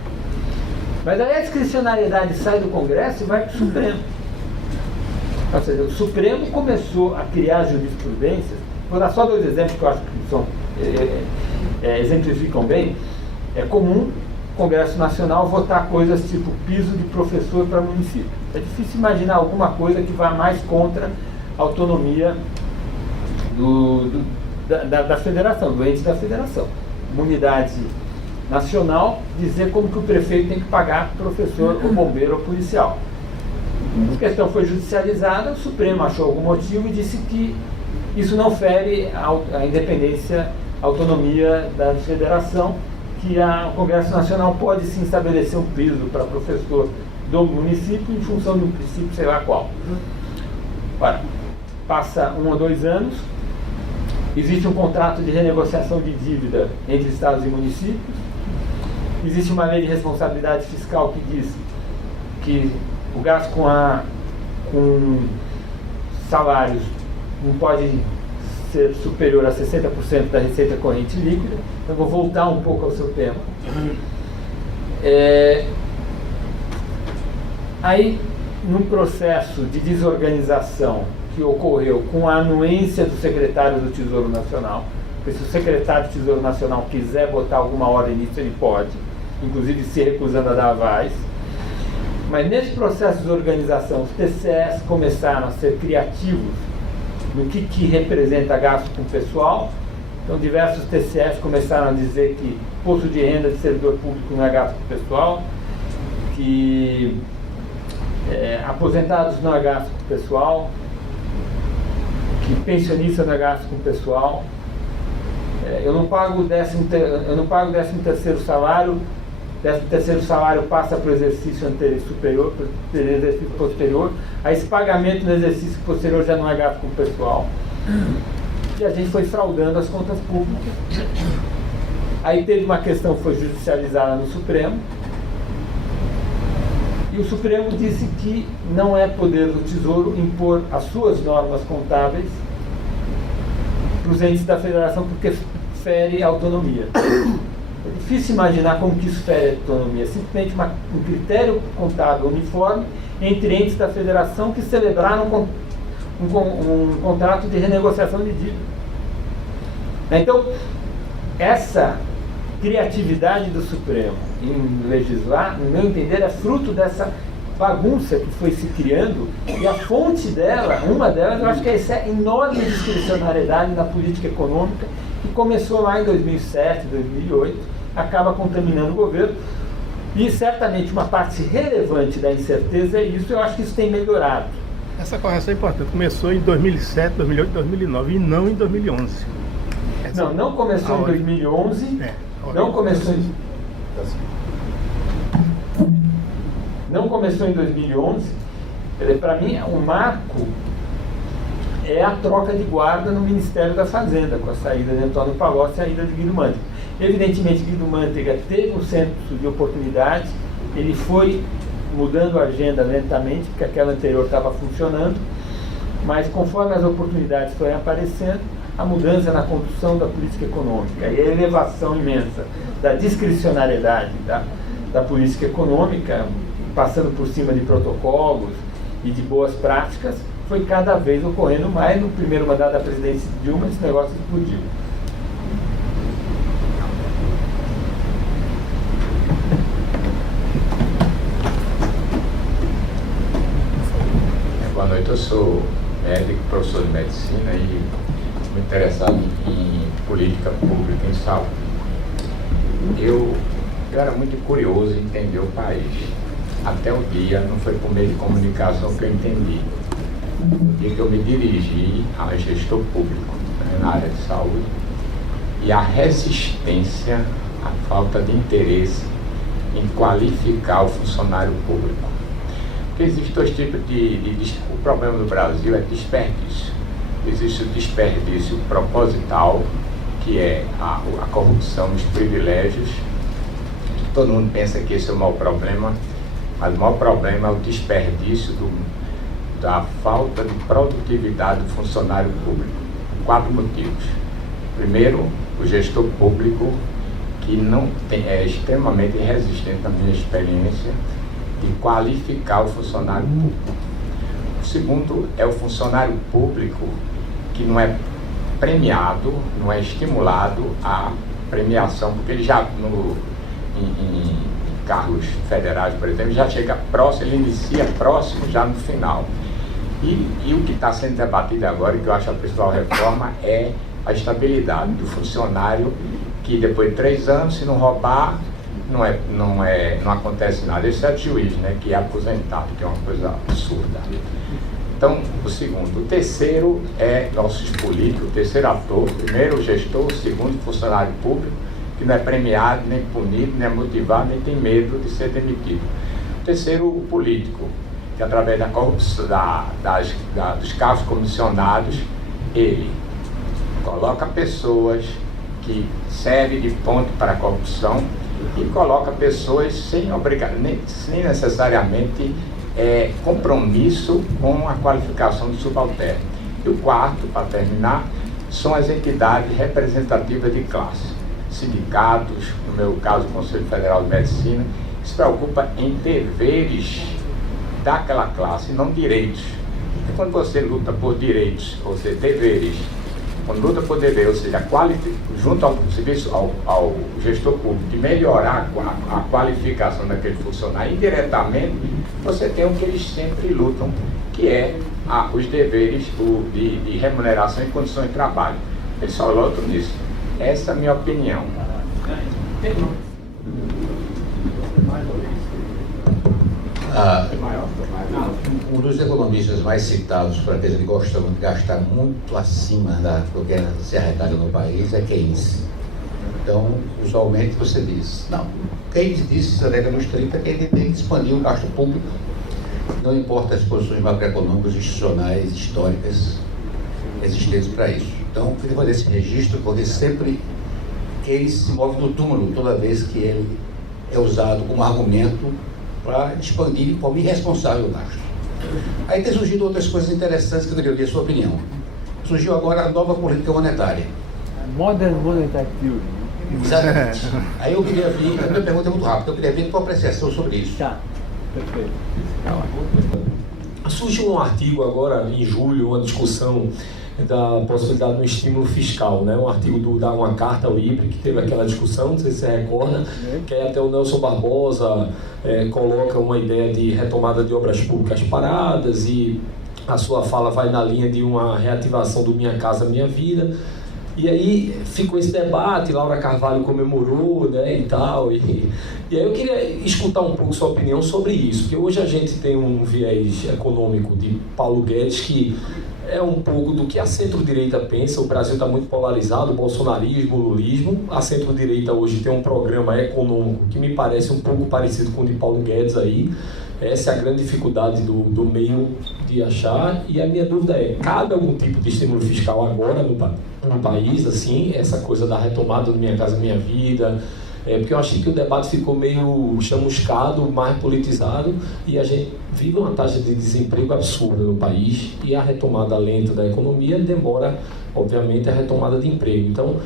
Mas aí a discricionariedade sai do Congresso e vai para o Supremo. Ou seja, o Supremo começou a criar jurisprudências. Vou dar só 2 exemplos que eu acho que exemplificam bem. É comum o Congresso Nacional votar coisas tipo piso de professor para município. É difícil imaginar alguma coisa que vá mais contra a autonomia da federação, do ente da federação. Uma unidade nacional dizer como que o prefeito tem que pagar professor, ou bombeiro, ou policial. A questão foi judicializada, o Supremo achou algum motivo e disse que isso não fere a independência, a autonomia da federação, que o Congresso Nacional pode sim estabelecer um piso para professor do município em função de um princípio, sei lá qual. Ora, passa 1 ou 2 anos, existe um contrato de renegociação de dívida entre estados e municípios, existe uma lei de responsabilidade fiscal que diz que o gasto com salários não pode ser superior a 60% da receita corrente líquida. Então, vou voltar um pouco ao seu tema. Aí, num processo de desorganização que ocorreu com a anuência do secretário do Tesouro Nacional, porque se o secretário do Tesouro Nacional quiser botar alguma ordem nisso, ele pode, inclusive se recusando a dar avais. Mas nesse processo de desorganização, os TCEs começaram a ser criativos no que representa gasto com pessoal. Então, diversos TCEs começaram a dizer que imposto de renda de servidor público não é gasto com pessoal, que aposentados não é gasto com o pessoal, que pensionista não é gasto com o pessoal. Eu não pago o 13º salário, 13º salário passa para o exercício superior, para o exercício posterior, aí esse pagamento no exercício posterior já não é gasto com o pessoal. E a gente foi fraudando as contas públicas. Aí teve uma questão que foi judicializada no Supremo, e o Supremo disse que não é poder do Tesouro impor as suas normas contábeis para os entes da federação, porque fere a autonomia. É difícil imaginar como que isso fere a autonomia. É simplesmente um critério contábil uniforme entre entes da federação que celebraram um contrato de renegociação de dívida. Então, essa criatividade do Supremo em legislar, no meu entender, é fruto dessa bagunça que foi se criando, e a fonte dela, uma delas, eu acho que é essa enorme discricionariedade na política econômica que começou lá em 2007, 2008, acaba contaminando o governo, e certamente uma parte relevante da incerteza é isso. Eu acho que isso tem melhorado. Essa correção é importante. Começou em 2007, 2008, 2009 e não em 2011. Não começou em 2011, não começou em 2011. Para mim, o marco é a troca de guarda no Ministério da Fazenda, com a saída de Antônio Palocci e a ida de Guido Mantega. Evidentemente, Guido Mantega teve um senso de oportunidade, ele foi mudando a agenda lentamente, porque aquela anterior estava funcionando, mas conforme as oportunidades foram aparecendo, a mudança na condução da política econômica e a elevação imensa da discricionariedade da política econômica, passando por cima de protocolos e de boas práticas, foi cada vez ocorrendo mais. No primeiro mandato da presidência de Dilma, esse negócio explodiu. Boa noite, eu sou médico, professor de medicina e muito interessado em política pública em saúde. Eu era muito curioso em entender o país. Até o dia, não foi por meio de comunicação que eu entendi. O dia que eu me dirigi a um gestor público, né, na área de saúde, e a resistência, a falta de interesse em qualificar o funcionário público. Porque existem dois tipos o problema do Brasil é desperdício. Existe o desperdício proposital, que é a corrupção, os privilégios. Todo mundo pensa que esse é o maior problema, mas o maior problema é o desperdício da falta de produtividade do funcionário público. 4 motivos. Primeiro, o gestor público, que é extremamente resistente, na minha experiência, de qualificar o funcionário público. O segundo é o funcionário público que não é premiado, não é estimulado à premiação, porque ele já, em cargos federais, por exemplo, já chega próximo, ele inicia próximo já no final. E o que está sendo debatido agora, que eu acho a principal reforma, é a estabilidade do funcionário, que depois de 3 anos, se não roubar, não acontece nada. Esse é o juiz, né, que é aposentado, que é uma coisa absurda. Então, o segundo. O terceiro é nossos políticos, o terceiro ator. O primeiro, o gestor. O segundo, o funcionário público, que não é premiado, nem punido, nem é motivado, nem tem medo de ser demitido. O terceiro, o político, que através da corrupção, dos cargos comissionados, ele coloca pessoas que servem de ponte para a corrupção e coloca pessoas sem necessariamente compromisso com a qualificação do subalterno. E o quarto, para terminar, são as entidades representativas de classe. Sindicatos, no meu caso o Conselho Federal de Medicina, que se preocupa em deveres daquela classe, não direitos. E quando você luta por direitos, ou seja, deveres, quando luta por dever, ou seja, junto ao serviço, ao gestor público, de melhorar a qualificação daquele funcionário, indiretamente, você tem o que eles sempre lutam, que é os deveres de remuneração e condições de trabalho. Eles só lutam nisso. Essa é a minha opinião. Um dos economistas mais citados para que ele gosta de gastar muito acima do que se arrecada no país é Keynes. Então, usualmente você diz, não, Keynes disse na década dos 30 que ele tem que expandir o gasto público, não importa as posições macroeconômicas, institucionais, históricas existentes para isso. Então, eu queria fazer esse registro, porque sempre Keynes se move no túmulo toda vez que ele é usado como argumento para expandir de forma irresponsável o gasto. Aí tem surgido outras coisas interessantes que eu queria ouvir a sua opinião. Surgiu agora a nova política monetária. Modern Monetary Theory. Exatamente. Aí eu queria ver, a minha pergunta é muito rápida, eu queria ver a tua apreciação sobre isso. Tá, perfeito. Surgiu um artigo agora, em julho, uma discussão da possibilidade do estímulo fiscal, né? Um artigo da uma carta ao IBRE, que teve aquela discussão, não sei se você recorda, que aí até o Nelson Barbosa coloca uma ideia de retomada de obras públicas paradas, e a sua fala vai na linha de uma reativação do Minha Casa Minha Vida. E aí ficou esse debate, Laura Carvalho comemorou, né, e tal, e aí eu queria escutar um pouco sua opinião sobre isso, porque hoje a gente tem um viés econômico de Paulo Guedes que é um pouco do que a centro-direita pensa. O Brasil está muito polarizado, bolsonarismo, lulismo. A centro-direita hoje tem um programa econômico que me parece um pouco parecido com o de Paulo Guedes aí. Essa é a grande dificuldade do meio de achar, e a minha dúvida é, cabe algum tipo de estímulo fiscal agora no país, assim, essa coisa da retomada do Minha Casa Minha Vida, porque eu achei que o debate ficou meio chamuscado, mais politizado, e a gente vive uma taxa de desemprego absurda no país, e a retomada lenta da economia demora, obviamente, a retomada de emprego. Então,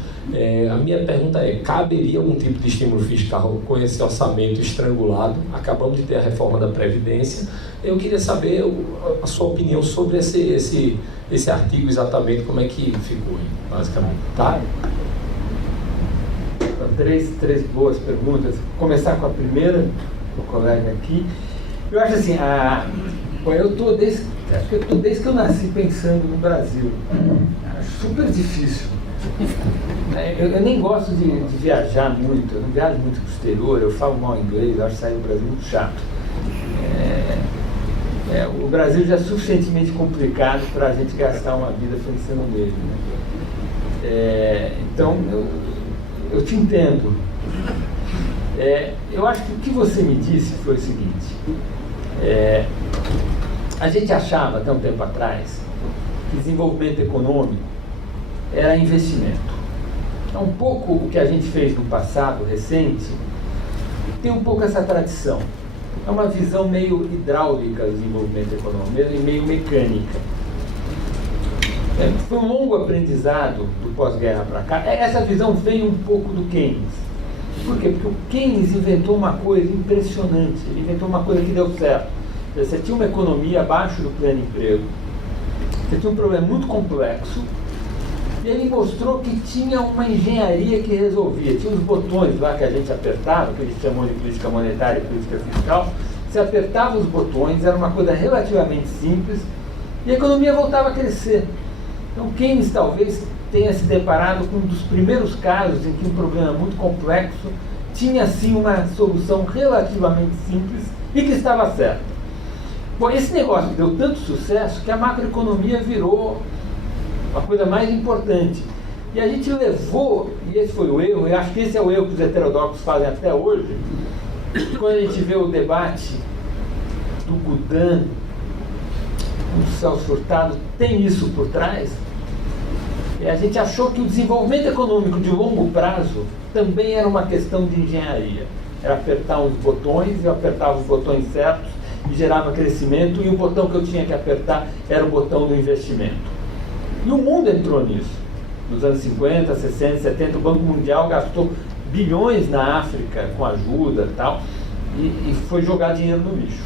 a minha pergunta é, caberia algum tipo de estímulo fiscal com esse orçamento estrangulado? Acabamos de ter a reforma da Previdência. Eu queria saber a sua opinião sobre esse artigo, exatamente como é que ficou, basicamente. Tá? Três boas perguntas. Vou começar com a primeira, do colega aqui. Eu acho assim, eu estou desde que eu nasci pensando no Brasil. Acho super difícil. Eu nem gosto de viajar muito, eu não viajo muito para o exterior, eu falo mal inglês, eu acho sair do Brasil muito chato. O Brasil já é suficientemente complicado para a gente gastar uma vida pensando nele, né? Então, eu te entendo. Eu acho que o que você me disse foi o seguinte: a gente achava até um tempo atrás que desenvolvimento econômico era investimento. Então, um pouco o que a gente fez no passado recente tem um pouco essa tradição. É uma visão meio hidráulica do desenvolvimento econômico, meio mecânica. Foi um longo aprendizado do pós-guerra para cá. Essa visão veio um pouco do Keynes. Por quê? Porque o Keynes inventou uma coisa impressionante. Ele inventou uma coisa que deu certo. Você tinha uma economia abaixo do pleno emprego, você tinha um problema muito complexo, e ele mostrou que tinha uma engenharia que resolvia. Tinha uns botões lá que a gente apertava, que eles chamam de política monetária e política fiscal. Você apertava os botões, era uma coisa relativamente simples, e a economia voltava a crescer. Então, Keynes talvez tenha se deparado com um dos primeiros casos em que um problema muito complexo tinha, sim, uma solução relativamente simples e que estava certa. Bom, esse negócio deu tanto sucesso que a macroeconomia virou uma coisa mais importante. E a gente levou, e esse foi o erro, e acho que esse é o erro que os heterodoxos fazem até hoje, quando a gente vê o debate do Gudan, o Celso Furtado, tem isso por trás. A gente achou que o desenvolvimento econômico de longo prazo também era uma questão de engenharia. Era apertar uns botões, eu apertava os botões certos e gerava crescimento, e o botão que eu tinha que apertar era o botão do investimento. E o mundo entrou nisso. Nos anos 50, 60, 70, o Banco Mundial gastou bilhões na África com ajuda e tal, e foi jogar dinheiro no lixo.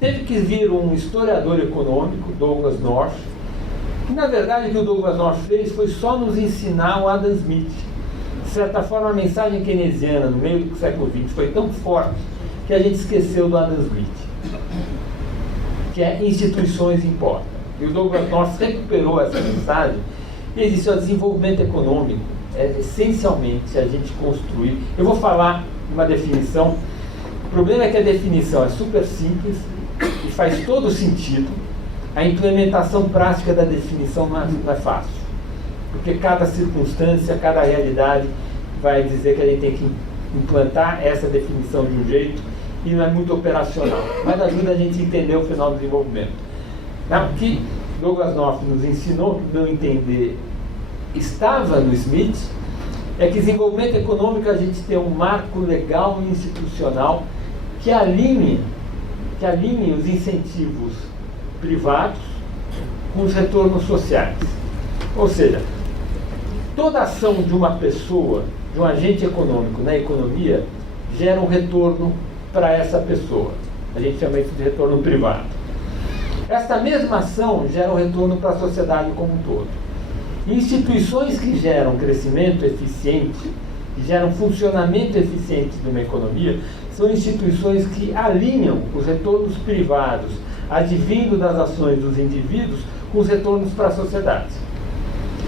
Teve que vir um historiador econômico, Douglas North, e na verdade o que o Douglas North fez foi só nos ensinar o Adam Smith. De certa forma, a mensagem keynesiana no meio do século XX foi tão forte que a gente esqueceu do Adam Smith, que é instituições importam. E o Douglas North recuperou essa mensagem e disse: o desenvolvimento econômico é essencialmente a gente construir. Eu vou falar uma definição O problema é que a definição é super simples e faz todo sentido. A implementação prática da definição não é fácil, porque cada circunstância, cada realidade vai dizer que a gente tem que implantar essa definição de um jeito e não é muito operacional, mas ajuda a gente a entender o final do desenvolvimento. O que Douglass North nos ensinou não entender estava no Smith é que desenvolvimento econômico a gente tem um marco legal e institucional que alinhe os incentivos privados com os retornos sociais. Ou seja, toda ação de uma pessoa, de um agente econômico na economia, gera um retorno para essa pessoa. A gente chama isso de retorno privado. Esta mesma ação gera um retorno para a sociedade como um todo. Instituições que geram crescimento eficiente, que geram funcionamento eficiente de uma economia, são instituições que alinham os retornos privados advindo das ações dos indivíduos com os retornos para a sociedade.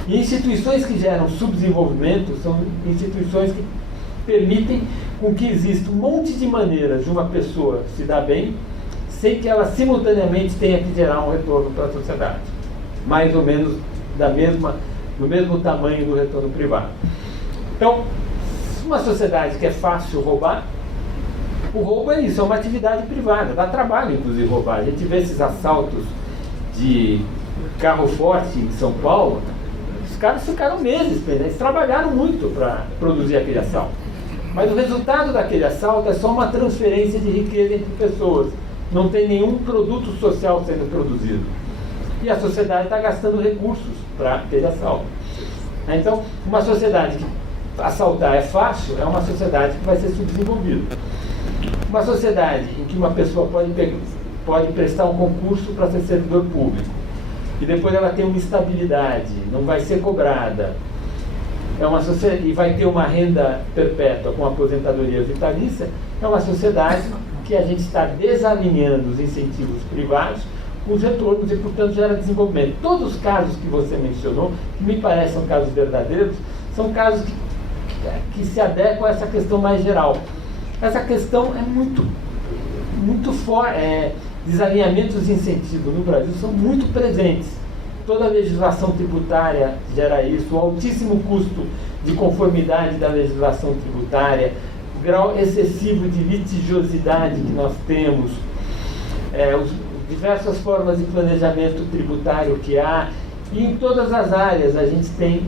E instituições que geram subdesenvolvimento são instituições que permitem com que exista um monte de maneiras de uma pessoa se dar bem, sem que ela simultaneamente tenha que gerar um retorno para a sociedade, mais ou menos do mesmo tamanho do retorno privado. Então, uma sociedade que é fácil roubar, o roubo é isso, é uma atividade privada, dá trabalho inclusive roubar. A gente vê esses assaltos de carro forte em São Paulo, os caras ficaram meses, eles trabalharam muito para produzir aquele assalto. Mas o resultado daquele assalto é só uma transferência de riqueza entre pessoas, não tem nenhum produto social sendo produzido. E a sociedade está gastando recursos para aquele assalto. Então, uma sociedade que assaltar é fácil, é uma sociedade que vai ser subdesenvolvida. Uma sociedade em que uma pessoa pode prestar um concurso para ser servidor público e depois ela tem uma estabilidade, não vai ser cobrada, e vai ter uma renda perpétua com aposentadoria vitalícia, é uma sociedade que a gente está desalinhando os incentivos privados com os retornos e, portanto, gera desenvolvimento. Todos os casos que você mencionou, que me parecem são casos verdadeiros, são casos que se adequam a essa questão mais geral. Essa questão é muito forte. Desalinhamentos dos incentivos no Brasil são muito presentes. Toda a legislação tributária gera isso, o altíssimo custo de conformidade da legislação tributária, o grau excessivo de litigiosidade que nós temos, diversas formas de planejamento tributário que há, e em todas as áreas a gente tem.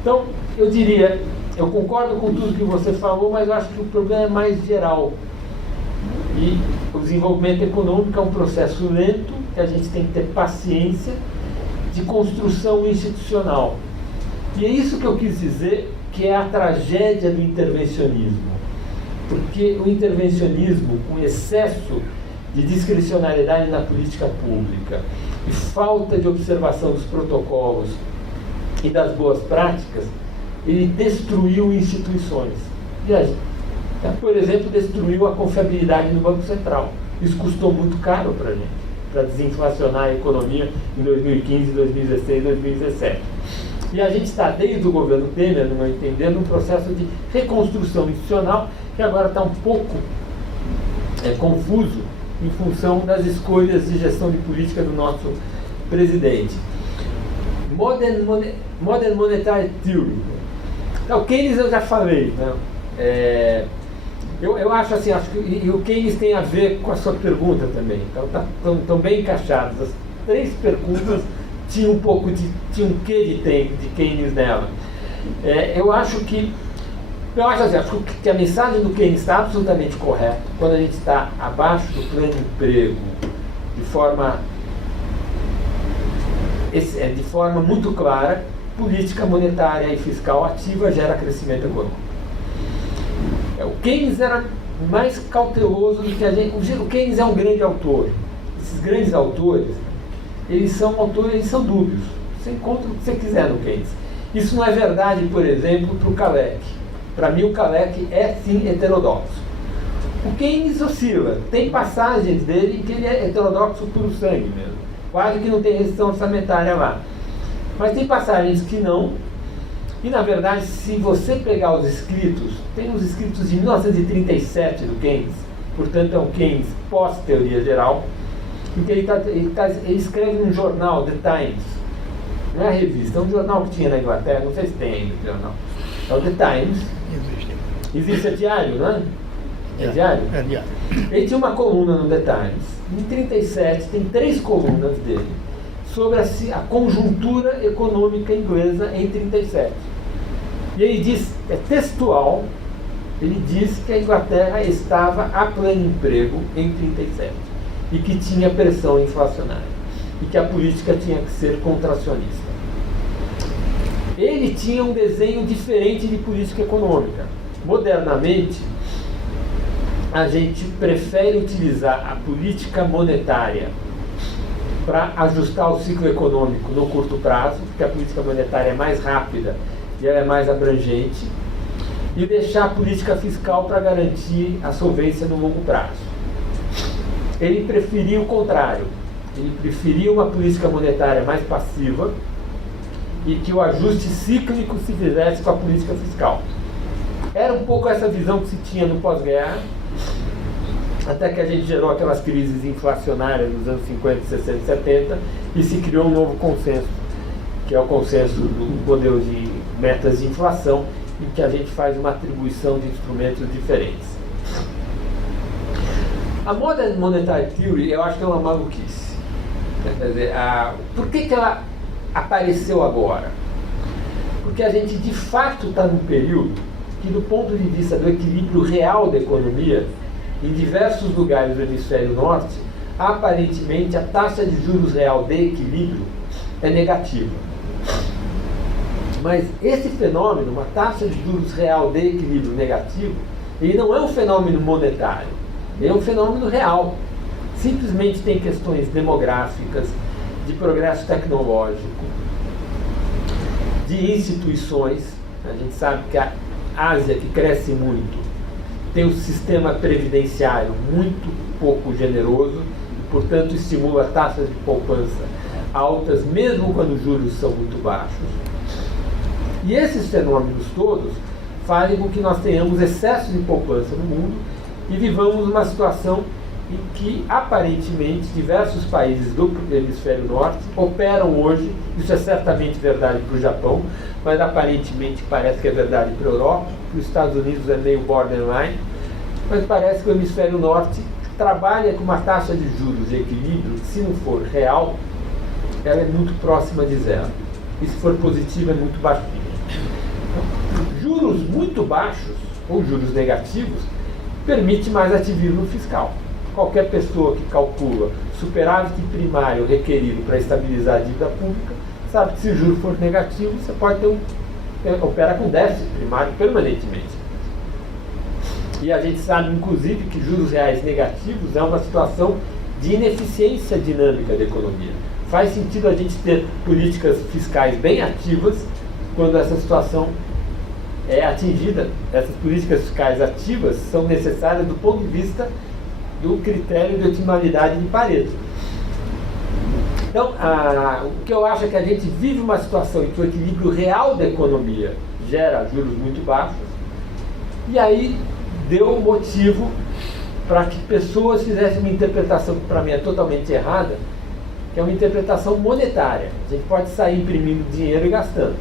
Então, eu diria, eu concordo com tudo que você falou, mas eu acho que o problema é mais geral. E o desenvolvimento econômico é um processo lento, que a gente tem que ter paciência, de construção institucional. E é isso que eu quis dizer, que é a tragédia do intervencionismo. Porque o intervencionismo, com excesso de discricionariedade na política pública e falta de observação dos protocolos e das boas práticas, ele destruiu instituições. Por exemplo, destruiu a confiabilidade no Banco Central. Isso custou muito caro para a gente, para desinflacionar a economia em 2015, 2016, 2017. E a gente está, desde o governo Temer, no meu entender, num processo de reconstrução institucional que agora está um pouco confuso em função das escolhas de gestão de política do nosso presidente. Modern Monetary Theory. Então, Keynes eu já falei, né? Eu acho assim, e o Keynes tem a ver com a sua pergunta também. Então, estão bem encaixadas. As três perguntas tinham um quê de Keynes nela. Eu acho que a mensagem do Keynes está absolutamente correta. Quando a gente está abaixo do plano de emprego, de forma muito clara, política monetária e fiscal ativa gera crescimento econômico. O Keynes era mais cauteloso do que a gente. O Keynes é um grande autor. Esses grandes autores, eles são dúbios. Você encontra o que você quiser no Keynes. Isso não é verdade, por exemplo, para o Kalec. Para mim, o Kalec é sim heterodoxo. O Keynes oscila. Tem passagens dele em que ele é heterodoxo puro sangue mesmo. Quase que não tem restrição orçamentária lá. Mas tem passagens que não. E, na verdade, se você pegar os escritos, tem os escritos de 1937 do Keynes, portanto é um Keynes pós-teoria geral, em que ele escreve num jornal, The Times, não é a revista, é um jornal que tinha na Inglaterra, não sei se tem ainda o jornal, é o The Times. Existe, é diário, não é? É diário? É diário. Ele tinha uma coluna no The Times. Em 37 tem 3 colunas dele sobre a conjuntura econômica inglesa em 37. E ele diz, é textual, ele diz que a Inglaterra estava a pleno emprego em 37 e que tinha pressão inflacionária e que a política tinha que ser contracionista. Ele tinha um desenho diferente de política econômica. Modernamente, a gente prefere utilizar a política monetária para ajustar o ciclo econômico no curto prazo, porque a política monetária é mais rápida e ela é mais abrangente, e deixar a política fiscal para garantir a solvência no longo prazo. Ele preferia o contrário. Ele preferia uma política monetária mais passiva e que o ajuste cíclico se fizesse com a política fiscal. Era um pouco essa visão que se tinha no pós-guerra, até que a gente gerou aquelas crises inflacionárias nos anos 50, 60 e 70 e se criou um novo consenso, que é o consenso do modelo de metas de inflação, em que a gente faz uma atribuição de instrumentos diferentes. A Modern Monetary Theory, eu acho que é uma maluquice. Quer dizer, por que ela apareceu agora? Porque a gente, de fato, está num período que, do ponto de vista do equilíbrio real da economia, em diversos lugares do hemisfério norte, aparentemente a taxa de juros real de equilíbrio é negativa. Mas esse fenômeno, uma taxa de juros real de equilíbrio negativo, ele não é um fenômeno monetário, ele é um fenômeno real. Simplesmente tem questões demográficas, de progresso tecnológico, de instituições. A gente sabe que a Ásia, que cresce muito, tem um sistema previdenciário muito pouco generoso e, portanto, estimula taxas de poupança altas, mesmo quando os juros são muito baixos. E esses fenômenos todos fazem com que nós tenhamos excesso de poupança no mundo e vivamos uma situação em que, aparentemente, diversos países do hemisfério norte operam hoje, isso é certamente verdade para o Japão, mas aparentemente parece que é verdade para a Europa, para os Estados Unidos é meio borderline, mas parece que o hemisfério norte trabalha com uma taxa de juros de equilíbrio que, se não for real, ela é muito próxima de zero. E se for positiva, é muito baixinha. Juros muito baixos, ou juros negativos, permite mais ativismo fiscal. Qualquer pessoa que calcula superávit primário requerido para estabilizar a dívida pública, sabe que se o juro for negativo, você pode ter opera com déficit primário permanentemente. E a gente sabe, inclusive, que juros reais negativos é uma situação de ineficiência dinâmica da economia. Faz sentido a gente ter políticas fiscais bem ativas quando essa situação é atingida. Essas políticas fiscais ativas são necessárias do ponto de vista do critério de otimalidade de Pareto. Então, o que eu acho é que a gente vive uma situação em que o equilíbrio real da economia gera juros muito baixos, e aí deu motivo para que pessoas fizessem uma interpretação que para mim é totalmente errada, que é uma interpretação monetária. A gente pode sair imprimindo dinheiro e gastando.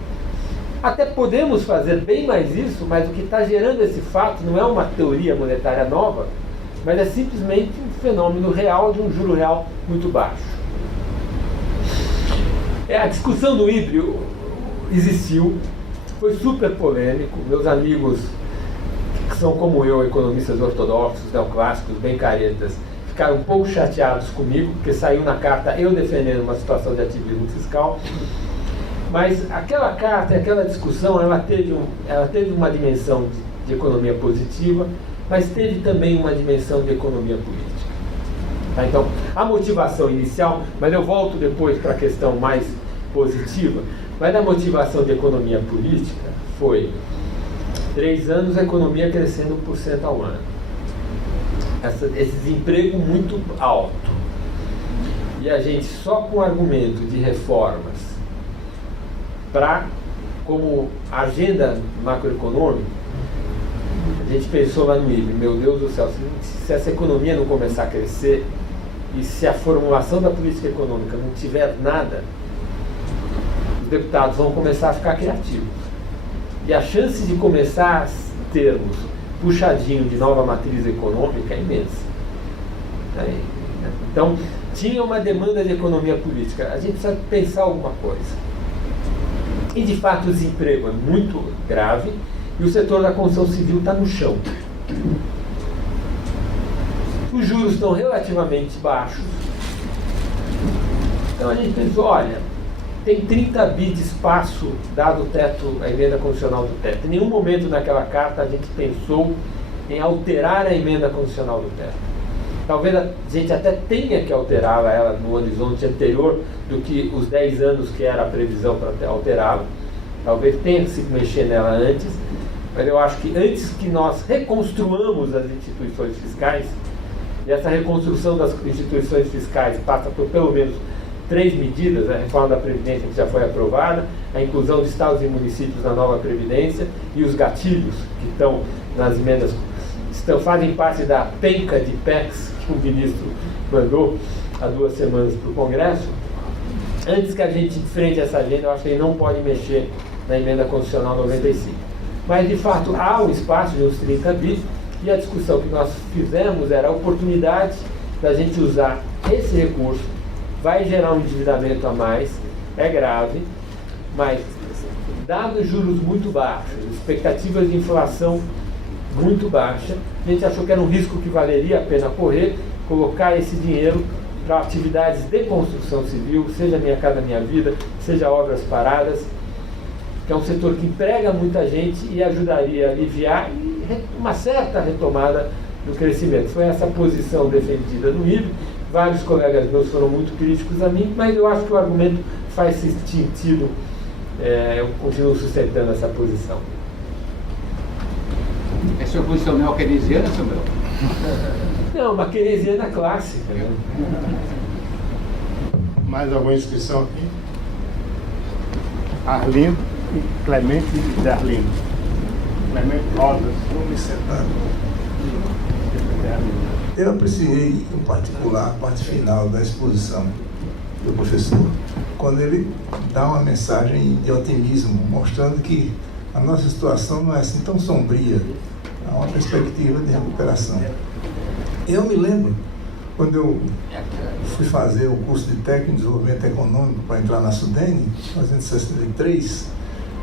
Até podemos fazer bem mais isso, mas o que está gerando esse fato não é uma teoria monetária nova, mas é simplesmente um fenômeno real de um juro real muito baixo. A discussão do híbrido existiu, foi super polêmico. Meus amigos, que são como eu, economistas ortodoxos, neoclássicos, bem caretas, ficaram um pouco chateados comigo, porque saiu na carta eu defendendo uma situação de ativismo fiscal. Mas aquela carta, aquela discussão, ela teve uma dimensão de economia positiva, mas teve também uma dimensão de economia política. Tá? Então, a motivação inicial, mas eu volto depois para a questão mais positiva, mas a motivação de economia política foi 3 anos a economia crescendo 1% ao ano. Esse desemprego muito alto. E a gente só com argumento de reformas para como agenda macroeconômica, a gente pensou lá no IBRE, meu Deus do céu, se essa economia não começar a crescer e se a formulação da política econômica não tiver nada, os deputados vão começar a ficar criativos. E a chance de começar a termos puxadinho de nova matriz econômica é imensa. Então, tinha uma demanda de economia política. A gente precisa pensar alguma coisa. E, de fato, o desemprego é muito grave e o setor da construção civil está no chão. Os juros estão relativamente baixos. Então, a gente pensou, olha, tem 30 bi de espaço dado o teto, a emenda constitucional do teto. Em nenhum momento naquela carta a gente pensou em alterar a emenda constitucional do teto. Talvez a gente até tenha que alterá-la ela no horizonte anterior do que os 10 anos que era a previsão para alterá-la. Talvez tenha que se mexer nela antes, mas eu acho que antes que nós reconstruamos as instituições fiscais, e essa reconstrução das instituições fiscais passa por pelo menos 3 medidas: a reforma da Previdência, que já foi aprovada, a inclusão de estados e municípios na nova Previdência e os gatilhos que estão nas emendas, fazem parte da penca de PECs que o ministro mandou há 2 semanas para o Congresso. Antes que a gente enfrente essa agenda, eu acho que ele não pode mexer na emenda constitucional 95. Mas, de fato, há um espaço de uns 30 bi, e a discussão que nós fizemos era a oportunidade da gente usar esse recurso. Vai gerar um endividamento a mais, é grave, mas, dados juros muito baixos, expectativas de inflação muito baixa, a gente achou que era um risco que valeria a pena correr, colocar esse dinheiro para atividades de construção civil, seja Minha Casa Minha Vida, seja obras paradas, que é um setor que emprega muita gente e ajudaria a aliviar uma certa retomada do crescimento. Foi essa posição defendida no IBRE. Vários colegas meus foram muito críticos a mim, mas eu acho que o argumento faz sentido. Eu continuo sustentando essa posição. É sua posição neo-keynesiana, Samuel? Não, uma keynesiana clássica. Né? Mais alguma inscrição aqui? Arlindo e Clemente de Arlindo. Clemente Rodas. Vou me sentar. Eu apreciei, em particular, a parte final da exposição do professor, quando ele dá uma mensagem de otimismo, mostrando que a nossa situação não é assim tão sombria, há uma perspectiva de recuperação. Eu me lembro, quando eu fui fazer o curso de técnico em desenvolvimento econômico para entrar na SUDENE, em 1963,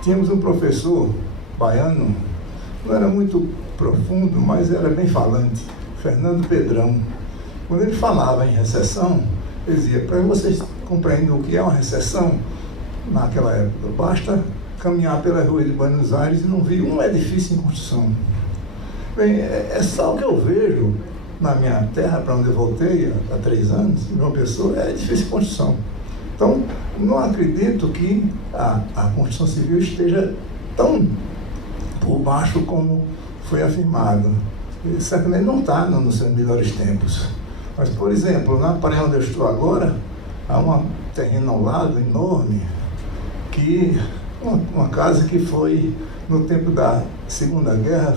tínhamos um professor baiano, não era muito profundo, mas era bem falante, Fernando Pedrão. Quando ele falava em recessão, ele dizia, para vocês compreenderem o que é uma recessão, naquela época, basta caminhar pelas ruas de Buenos Aires e não ver um edifício em construção. Bem, é só o que eu vejo na minha terra, para onde eu voltei há 3 anos, João Pessoa, é edifício de construção. Então, não acredito que a construção civil esteja tão por baixo como foi afirmado. Ele certamente não está nos seus melhores tempos. Mas, por exemplo, na praia onde eu estou agora, há um terreno ao lado enorme, uma casa que foi, no tempo da Segunda Guerra,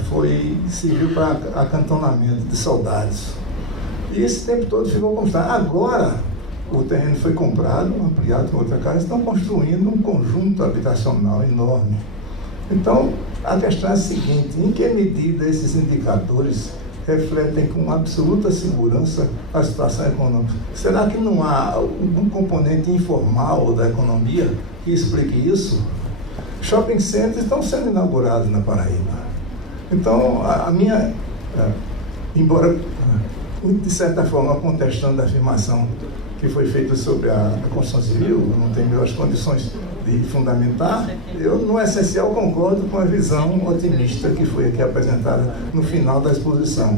serviu para acantonamento de soldados. E esse tempo todo ficou como está. Agora, o terreno foi comprado, ampliado com outra casa, estão construindo um conjunto habitacional enorme. Então, a questão é a seguinte: em que medida esses indicadores refletem com absoluta segurança a situação econômica? Será que não há um componente informal da economia que explique isso? Shopping centers estão sendo inaugurados na Paraíba. Então, embora, de certa forma, contestando a afirmação que foi feita sobre a construção civil, não tem melhores condições de fundamentar, eu, no essencial, concordo com a visão otimista que foi aqui apresentada no final da exposição,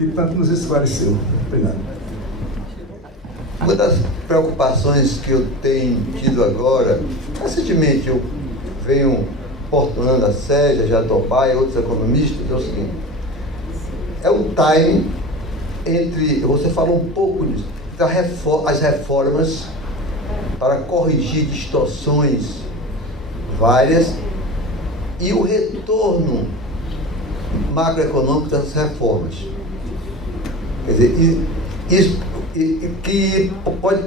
e tanto nos esclareceu. Obrigado. Uma das preocupações que eu tenho tido agora, recentemente eu venho portando a Sérgio, Jatobá e outros economistas, é o seguinte: é o time entre, você falou um pouco disso, as reformas para corrigir distorções várias e o retorno macroeconômico dessas reformas. Quer dizer, isso que pode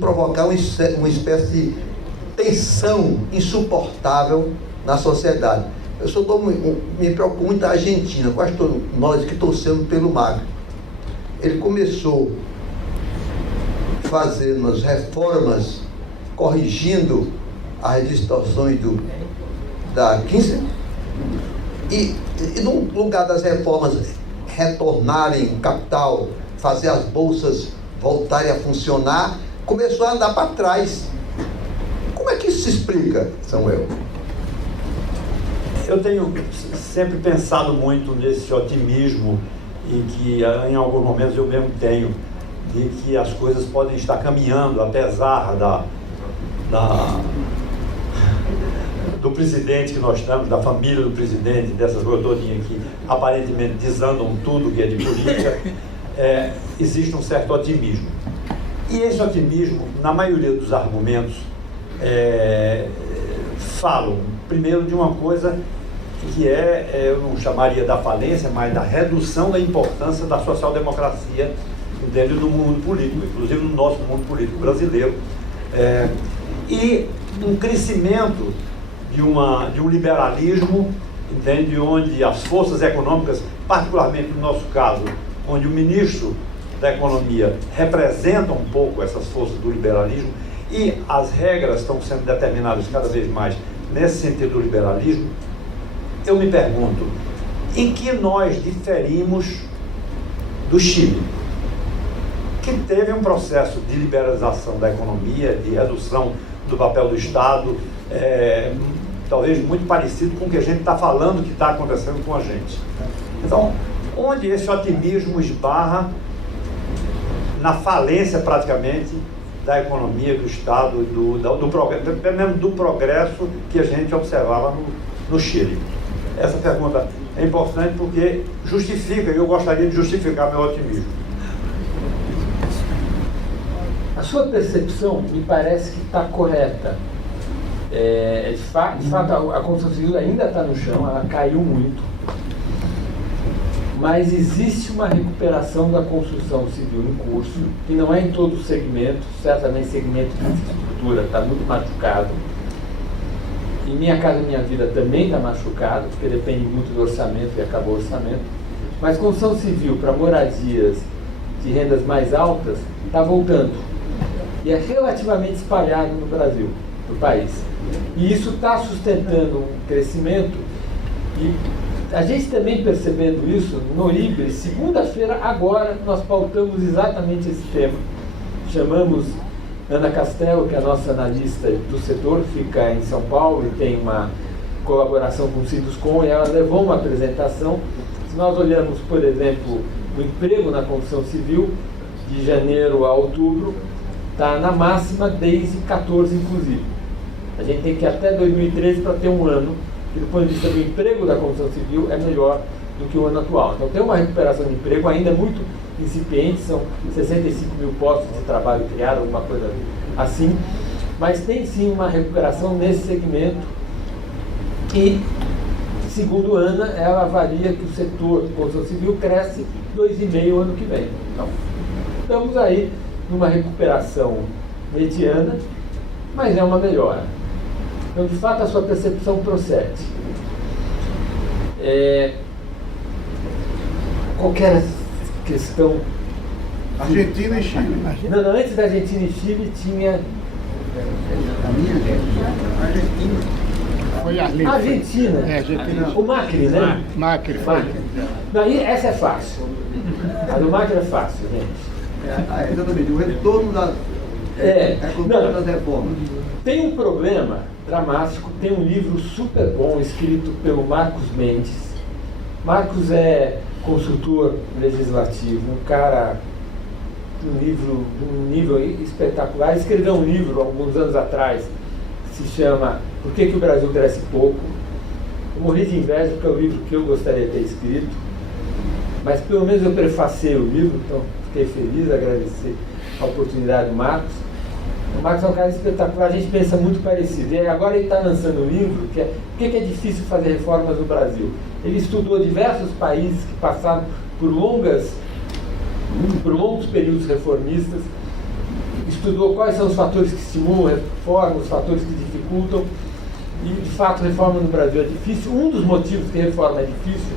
provocar uma espécie de tensão insuportável na sociedade. Eu só me preocupo muito da Argentina, quase todos nós que torcemos pelo Macri. Ele começou fazendo as reformas, corrigindo as distorções da Kissinger, e no lugar das reformas retornarem o capital, fazer as bolsas voltarem a funcionar, começou a andar para trás. Como é que isso se explica, Samuel? Eu tenho sempre pensado muito nesse otimismo em que, em alguns momentos, eu mesmo tenho, de que as coisas podem estar caminhando, apesar do presidente que nós estamos, da família do presidente, dessas coisas todinhas que aparentemente desandam tudo que é de política, existe um certo otimismo. E esse otimismo, na maioria dos argumentos, falam, primeiro, de uma coisa que eu não chamaria da falência, mas da redução da importância da social-democracia dentro do mundo político, inclusive no nosso mundo político brasileiro, e um crescimento de um liberalismo, entende, onde as forças econômicas, particularmente no nosso caso, onde o ministro da Economia representa um pouco essas forças do liberalismo, e as regras estão sendo determinadas cada vez mais nesse sentido do liberalismo. Eu me pergunto, em que nós diferimos do Chile, que teve um processo de liberalização da economia, de redução do papel do Estado, talvez muito parecido com o que a gente está falando que está acontecendo com a gente. Então, onde esse otimismo esbarra na falência, praticamente, da economia, do Estado, pelo menos do progresso que a gente observava no Chile? Essa pergunta é importante porque justifica, e eu gostaria de justificar meu otimismo. A sua percepção me parece que está correta. De fato, a construção civil ainda está no chão, ela caiu muito. Mas existe uma recuperação da construção civil em curso, que não é em todos os segmentos, certamente segmento de infraestrutura está muito machucado. Em Minha Casa Minha Vida também está machucado, porque depende muito do orçamento e acabou o orçamento. Mas construção civil para moradias de rendas mais altas está voltando. E é relativamente espalhado no Brasil, no país. E isso está sustentando um crescimento. E a gente também percebendo isso, no IBRE, segunda-feira, agora, nós pautamos exatamente esse tema. Chamamos Ana Castelo, que é a nossa analista do setor, fica em São Paulo e tem uma colaboração com o Ciduscom, e ela levou uma apresentação. Se nós olhamos, por exemplo, o emprego na construção civil, de janeiro a outubro, está na máxima desde 14, inclusive. A gente tem que ir até 2013 para ter um ano que, do ponto de vista do emprego da construção civil, é melhor do que o ano atual. Então, tem uma recuperação de emprego ainda muito incipiente, são 65 mil postos de trabalho criados, alguma coisa assim, mas tem sim uma recuperação nesse segmento e, segundo Ana, ela avalia que o setor de construção civil cresce 2,5% ano que vem. Então, estamos aí numa recuperação mediana, mas é uma melhora. Então, de fato, a sua percepção procede. Qualquer questão... Argentina e Chile. Não, antes da Argentina e Chile tinha... Argentina. Foi a Argentina. Argentina. O Macri, né? Macri foi. Não, essa é fácil. A do Macri é fácil, gente. Exatamente, o retorno das reformas. Tem um problema dramático, tem um livro super bom escrito pelo Marcos Mendes. Marcos é consultor legislativo, um cara de um nível espetacular. Escreveu um livro alguns anos atrás que se chama Por que o Brasil Cresce Pouco? Eu morri de inveja porque é o livro que eu gostaria de ter escrito, mas pelo menos eu prefacei o livro, então fiquei feliz, agradecer a oportunidade do Marcos. O Marcos é um cara espetacular, a gente pensa muito parecido. E agora ele está lançando um livro que é Por que é difícil fazer reformas no Brasil? Ele estudou diversos países que passaram por longos períodos reformistas, estudou quais são os fatores que estimulam a reforma, os fatores que dificultam, e de fato reforma no Brasil é difícil. Um dos motivos que a reforma é difícil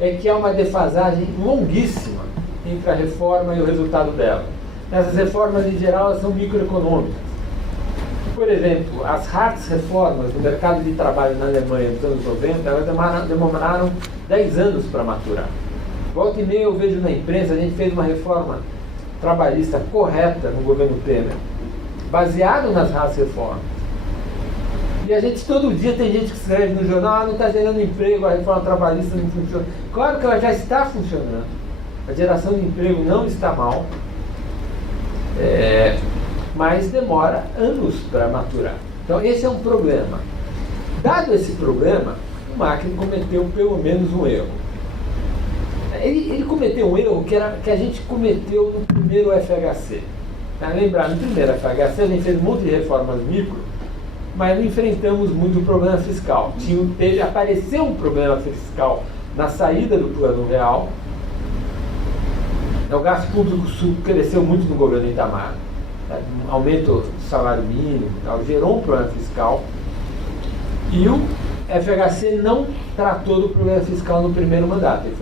é que há uma defasagem longuíssima entre a reforma e o resultado dela. Essas reformas, em geral, elas são microeconômicas. Por exemplo, as Hartz-reformas no mercado de trabalho na Alemanha nos anos 90, elas demoraram 10 anos para maturar. Volta e meia eu vejo na imprensa, a gente fez uma reforma trabalhista correta no governo Temer, baseado nas Hartz-reformas. E a gente, todo dia, tem gente que escreve no jornal, não está gerando emprego, a reforma trabalhista não funciona. Claro que ela já está funcionando. A geração de emprego não está mal, mas demora anos para maturar. Então, esse é um problema. Dado esse problema, o Macri cometeu pelo menos um erro. Ele cometeu um erro que a gente cometeu no primeiro FHC. Lembrar, no primeiro FHC a gente fez um monte de reformas micro, mas não enfrentamos muito o problema fiscal. Apareceu um problema fiscal na saída do Plano Real. O gasto público cresceu muito no governo Itamar, aumento do salário mínimo, gerou um problema fiscal. E o FHC não tratou do problema fiscal no primeiro mandato. Ele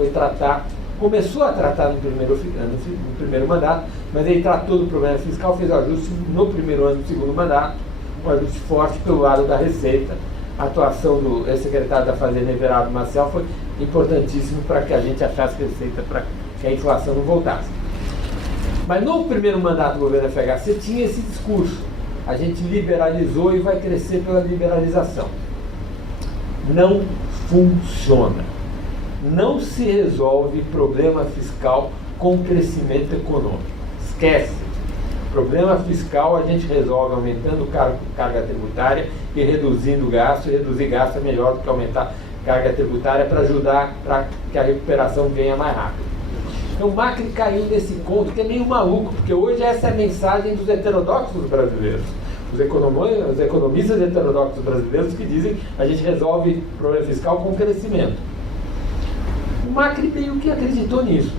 começou a tratar no primeiro mandato, mas ele tratou do problema fiscal, fez ajuste no primeiro ano do segundo mandato, um ajuste forte pelo lado da Receita. A atuação do ex-secretário da Fazenda, Everardo Maciel, foi importantíssimo para que a gente achasse receita para que a inflação não voltasse. Mas no primeiro mandato do governo FHC tinha esse discurso: a gente liberalizou e vai crescer pela liberalização. Não funciona. Não se resolve problema fiscal com crescimento econômico. Esquece. Problema fiscal a gente resolve aumentando carga tributária e reduzindo gasto. E reduzir gasto é melhor do que aumentar carga tributária para ajudar para que a recuperação venha mais rápido. Então o Macri caiu nesse conto que é meio maluco, porque hoje essa é a mensagem dos heterodoxos brasileiros. Os economistas heterodoxos brasileiros que dizem que a gente resolve o problema fiscal com crescimento. O Macri meio que acreditou nisso.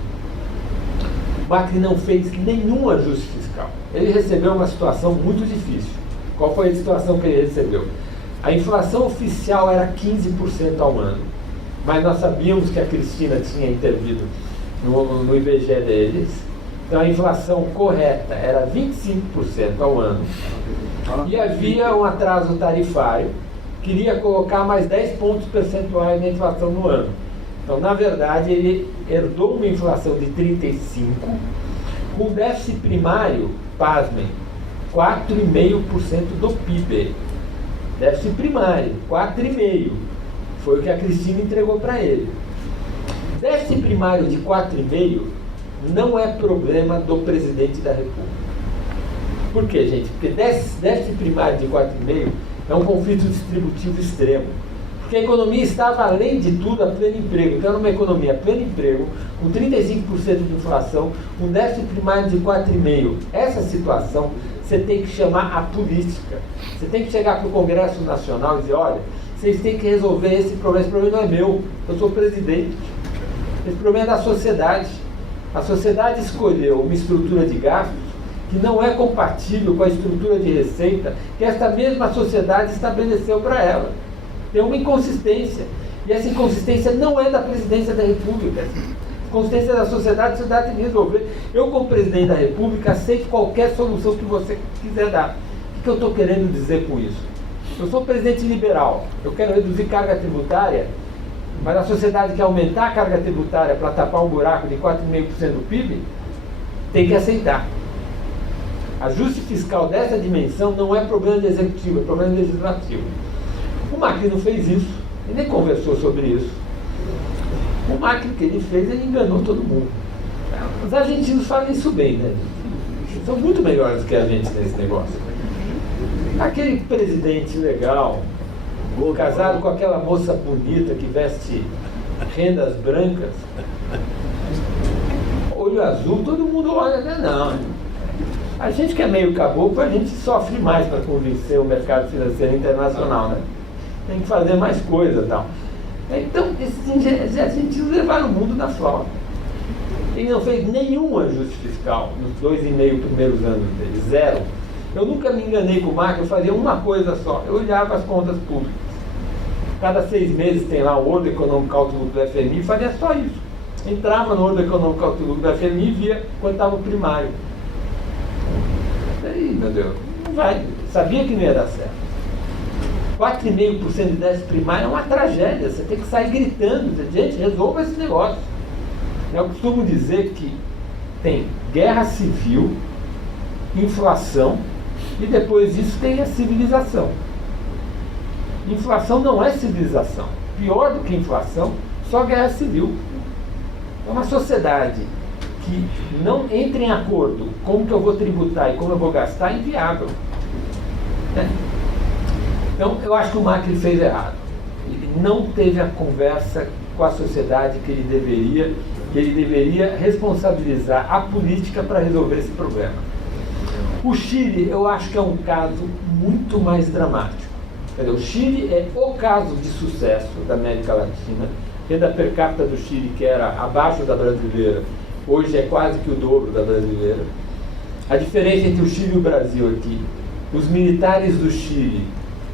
O Macri não fez nenhum ajuste fiscal. Ele recebeu uma situação muito difícil. Qual foi a situação que ele recebeu? A inflação oficial era 15% ao ano, mas nós sabíamos que a Cristina tinha intervido no IBGE deles. Então a inflação correta era 25% ao ano. E havia um atraso tarifário, queria colocar mais 10 pontos percentuais na inflação no ano. Então, na verdade, ele herdou uma inflação de 35%, com déficit primário, pasmem, 4,5% do PIB. Déficit primário, 4,5%. Foi o que a Cristina entregou para ele. Déficit primário de 4,5% não é problema do presidente da República. Por quê, gente? Porque déficit primário de 4,5% é um conflito distributivo extremo. Porque a economia estava, além de tudo, a pleno emprego. Então, numa economia a pleno emprego, com 35% de inflação, um déficit primário de 4,5%. Essa situação, você tem que chamar a política. Você tem que chegar para o Congresso Nacional e dizer: olha, vocês têm que resolver esse problema não é meu, eu sou presidente. Esse problema é da sociedade. A sociedade escolheu uma estrutura de gastos que não é compatível com a estrutura de receita que esta mesma sociedade estabeleceu para ela. Tem uma inconsistência. E essa inconsistência não é da presidência da República. A inconsistência da sociedade, a sociedade tem que resolver. Eu, como presidente da República, aceito qualquer solução que você quiser dar. O que eu estou querendo dizer com isso? Eu sou presidente liberal, eu quero reduzir carga tributária, mas a sociedade quer aumentar a carga tributária para tapar um buraco de 4,5% do PIB, tem que aceitar. Ajuste fiscal dessa dimensão não é problema de executivo, é problema legislativo. O Macri não fez isso, ele nem conversou sobre isso. O Macri, que ele fez, ele enganou todo mundo. Os argentinos falam isso bem, né? Eles são muito melhores que a gente nesse negócio. Aquele presidente legal, casado com aquela moça bonita que veste rendas brancas, olho azul, todo mundo olha, não. A gente que é meio caboclo, a gente sofre mais para convencer o mercado financeiro internacional, né? Tem que fazer mais coisa e tal. Então, esses argentinos levaram o mundo na flauta. Ele não fez nenhum ajuste fiscal nos 2,5 primeiros anos dele, zero. Eu nunca me enganei com o Macri, eu fazia uma coisa só, eu olhava as contas públicas. Cada 6 meses tem lá o World Economic Outlook do FMI, fazia só isso. Entrava no World Economic Outlook do FMI e via quanto estava o primário. Aí, meu Deus, não vai. Sabia que não ia dar certo. 4,5% de déficit primário é uma tragédia. Você tem que sair gritando. Gente, resolva esse negócio. Eu costumo dizer que tem guerra civil, inflação e depois disso tem a civilização. Inflação não é civilização. Pior do que inflação, só guerra civil. É uma sociedade que não entra em acordo como que eu vou tributar e como eu vou gastar, é inviável. Né? Então, eu acho que o Macri fez errado. Ele não teve a conversa com a sociedade que ele deveria responsabilizar a política para resolver esse problema. O Chile, eu acho que é um caso muito mais dramático. O Chile é o caso de sucesso da América Latina. A renda per capita do Chile, que era abaixo da brasileira, hoje é quase que o dobro da brasileira. A diferença entre o Chile e o Brasil aqui, os militares do Chile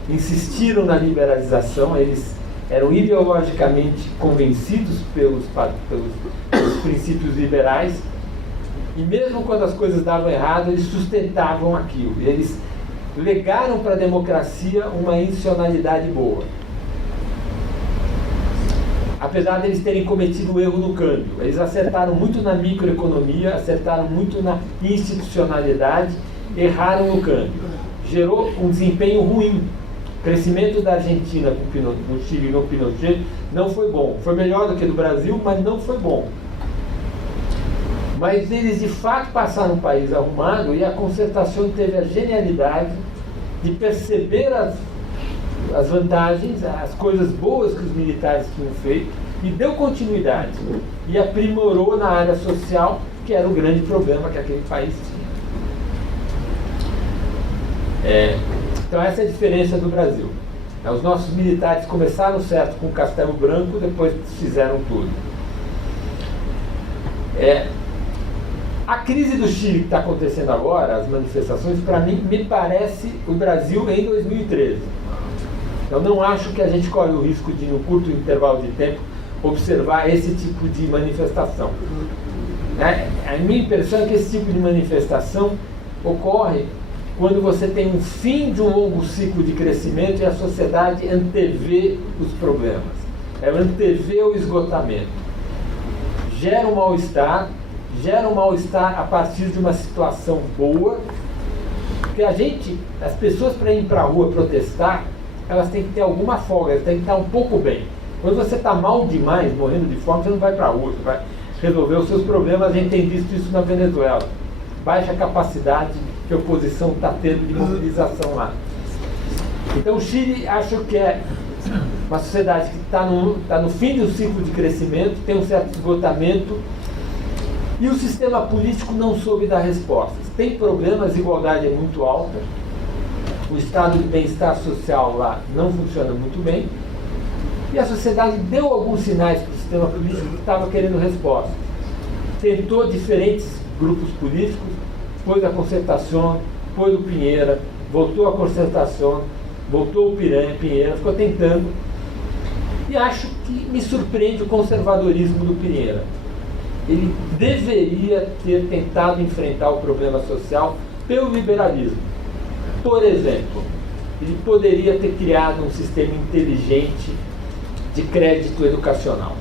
insistiram na liberalização, eles eram ideologicamente convencidos pelos princípios liberais, e mesmo quando as coisas davam errado, eles sustentavam aquilo. Eles legaram para a democracia uma institucionalidade boa. Apesar de eles terem cometido um erro no câmbio, eles acertaram muito na microeconomia, acertaram muito na institucionalidade, erraram no câmbio. Gerou um desempenho ruim. O crescimento da Argentina no Chile no Pinochet não foi bom. Foi melhor do que do Brasil, mas não foi bom. Mas eles de fato passaram um país arrumado, e a concertação teve a genialidade de perceber as vantagens, as coisas boas que os militares tinham feito, e deu continuidade. E aprimorou na área social, que era o grande problema que aquele país tinha. Então essa é a diferença do Brasil. Os nossos militares começaram certo com o Castelo Branco, depois fizeram tudo. A crise do Chile que está acontecendo agora, as manifestações, para mim, me parece o Brasil em 2013. Eu não acho que a gente corre o risco de, no curto intervalo de tempo, observar esse tipo de manifestação. A minha impressão é que esse tipo de manifestação ocorre quando você tem um fim de um longo ciclo de crescimento e a sociedade antevê os problemas. Ela antevê o esgotamento. Gera um mal-estar a partir de uma situação boa, porque as pessoas para ir para a rua protestar, elas têm que ter alguma folga, elas têm que estar um pouco bem. Quando você está mal demais, morrendo de fome, você não vai para a rua, você vai resolver os seus problemas. A gente tem visto isso na Venezuela. Baixa capacidade que a oposição está tendo de mobilização lá. Então o Chile, acho que é uma sociedade que está no fim do ciclo de crescimento, tem um certo esgotamento, e o sistema político não soube dar respostas. Tem problemas, a desigualdade é muito alta, o estado de bem-estar social lá não funciona muito bem, e a sociedade deu alguns sinais para o sistema político que estava querendo respostas. Tentou diferentes grupos políticos, pôs a concertação, pôs o Pinheira, voltou a concertação, voltou o Pinheira, ficou tentando. E acho que me surpreende o conservadorismo do Pinheira. Ele deveria ter tentado enfrentar o problema social pelo liberalismo. Por exemplo, ele poderia ter criado um sistema inteligente de crédito educacional.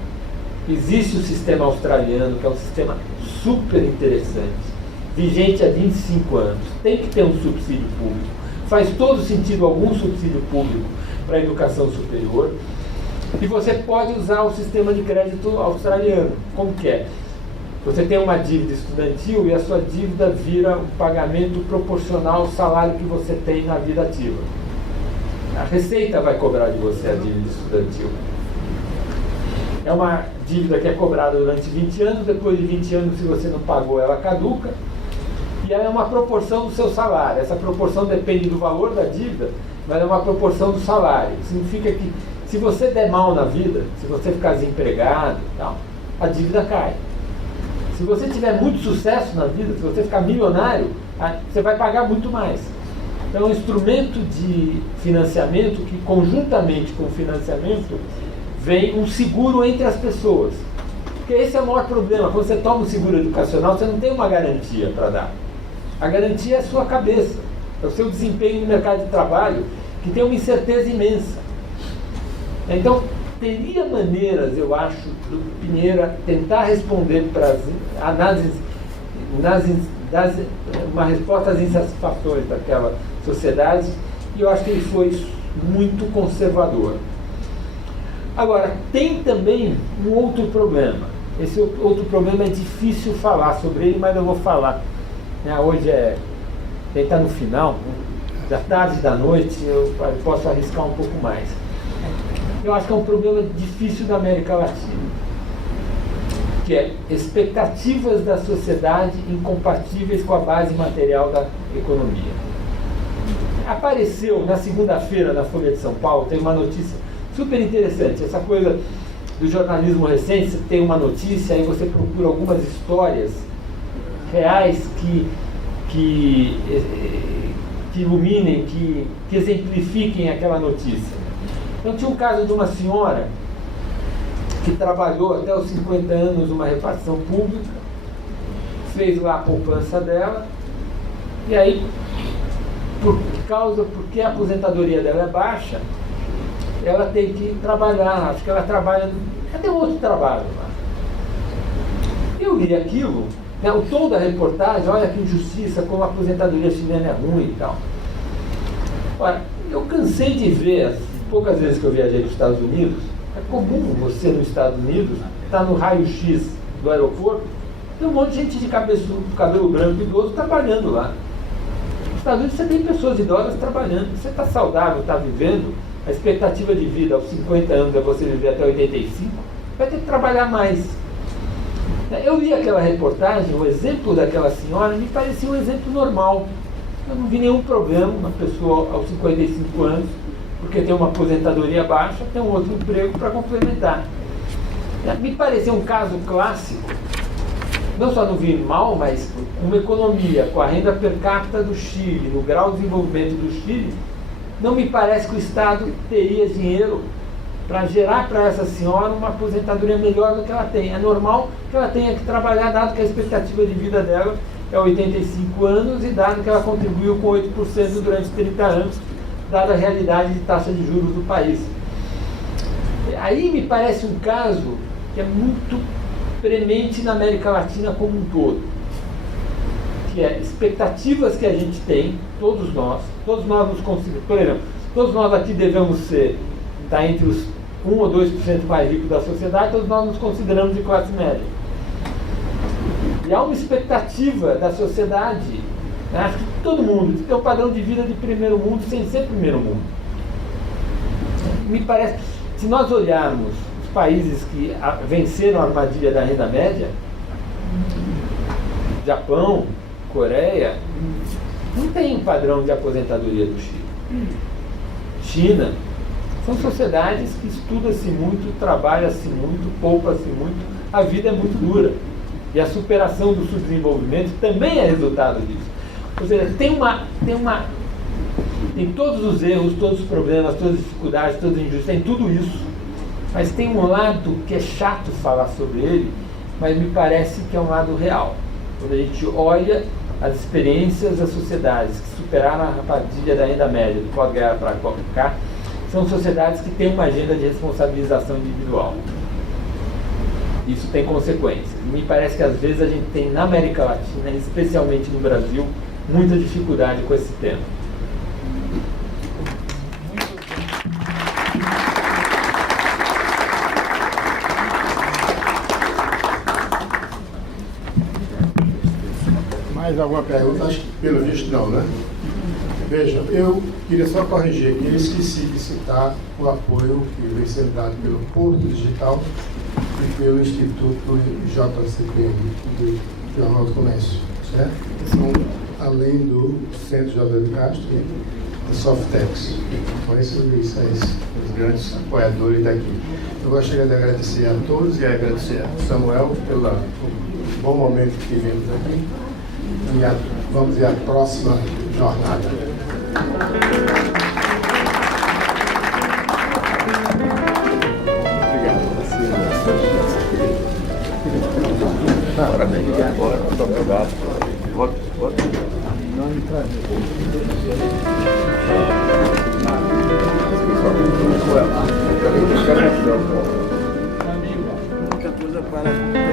Existe o sistema australiano, que é um sistema super interessante, vigente há 25 anos. Tem que ter um subsídio público. Faz todo sentido algum subsídio público para a educação superior. E você pode usar o sistema de crédito australiano. Como que é? Você tem uma dívida estudantil e a sua dívida vira um pagamento proporcional ao salário que você tem na vida ativa. A Receita vai cobrar de você a dívida estudantil. É uma dívida que é cobrada durante 20 anos, depois de 20 anos, se você não pagou, ela caduca. E que é uma proporção do seu salário. Essa proporção depende do valor da dívida, mas é uma proporção do salário. Significa que se você der mal na vida, se você ficar desempregado e tal, a dívida cai. Se você tiver muito sucesso na vida, se você ficar milionário, você vai pagar muito mais. Então é um instrumento de financiamento que, conjuntamente com o financiamento, vem um seguro entre as pessoas. Porque esse é o maior problema. Quando você toma um seguro educacional, você não tem uma garantia para dar. A garantia é a sua cabeça, é o seu desempenho no mercado de trabalho, que tem uma incerteza imensa. Então, teria maneiras, eu acho, do Pinheira tentar responder para as análises, uma resposta às insatisfações daquela sociedade, e eu acho que ele foi muito conservador. Agora, tem também um outro problema. Esse outro problema é difícil falar sobre ele, mas eu vou falar. Hoje ele está no final, da tarde, da noite, eu posso arriscar um pouco mais. Eu acho que é um problema difícil da América Latina, que é expectativas da sociedade incompatíveis com a base material da economia. Apareceu na segunda-feira na Folha de São Paulo, tem uma notícia super interessante, essa coisa do jornalismo recente, você tem uma notícia, aí você procura algumas histórias reais que iluminem, que exemplifiquem aquela notícia. Então tinha um caso de uma senhora que trabalhou até os 50 anos numa repartição pública, fez lá a poupança dela, e aí, porque a aposentadoria dela é baixa, ela tem que trabalhar, acho que ela trabalha, tem outro trabalho lá. Eu li aquilo, o tom da reportagem, olha que injustiça, como a aposentadoria chilena é ruim e tal. Ora, eu cansei de ver, as poucas vezes que eu viajei para os Estados Unidos, é comum você nos Estados Unidos estar no raio-x do aeroporto, tem um monte de gente de cabelo branco idoso trabalhando lá. Nos Estados Unidos você tem pessoas idosas trabalhando, você está saudável, está vivendo, a expectativa de vida aos 50 anos é você viver até 85, vai ter que trabalhar mais. Eu li aquela reportagem, o exemplo daquela senhora me parecia um exemplo normal. Eu não vi nenhum problema, uma pessoa aos 55 anos, porque tem uma aposentadoria baixa, tem um outro emprego para complementar. Me pareceu um caso clássico, não só não vi mal, mas uma economia com a renda per capita do Chile, no grau de desenvolvimento do Chile, não me parece que o Estado teria dinheiro para gerar para essa senhora uma aposentadoria melhor do que ela tem. É normal que ela tenha que trabalhar, dado que a expectativa de vida dela é 85 anos e dado que ela contribuiu com 8% durante 30 anos, dada a realidade de taxa de juros do país. Aí me parece um caso que é muito premente na América Latina como um todo, que é expectativas que a gente tem, todos nós nos consideramos, por exemplo, todos nós aqui devemos estar entre os 1 ou 2% mais ricos da sociedade, todos nós nos consideramos de classe média. E há uma expectativa da sociedade, né, acho que todo mundo, tem um padrão de vida de primeiro mundo sem ser primeiro mundo. Me parece que se nós olharmos os países que venceram a armadilha da renda média, Japão, Coreia, não tem um padrão de aposentadoria do Chile. China, são sociedades que estuda-se muito, trabalha-se muito, poupa-se muito, a vida é muito dura. E a superação do subdesenvolvimento também é resultado disso. Ou seja, tem todos os erros, todos os problemas, todas as dificuldades, todas as injustiças, tem tudo isso. Mas tem um lado que é chato falar sobre ele, mas me parece que é um lado real. Quando a gente olha as experiências das sociedades que superaram a armadilha da renda média, do pós-guerra para cá, são sociedades que têm uma agenda de responsabilização individual. Isso tem consequências. E me parece que às vezes a gente tem na América Latina, especialmente no Brasil, muita dificuldade com esse tema. Mais alguma pergunta? Acho que pelo visto não, né? Veja, eu queria só corrigir aqui, eu esqueci de citar o apoio que vem sendo dado pelo Porto Digital e pelo Instituto JCPM, do Jornal do Comércio, certo? São além do Centro José de Castro e do Softex. Então, esses são os grandes apoiadores daqui. Eu gostaria de agradecer a todos e agradecer a Samuel pelo bom momento que tivemos aqui. E vamos ver a próxima jornada. Parabéns. Muito obrigado. Voto. Não entrar. Muita coisa para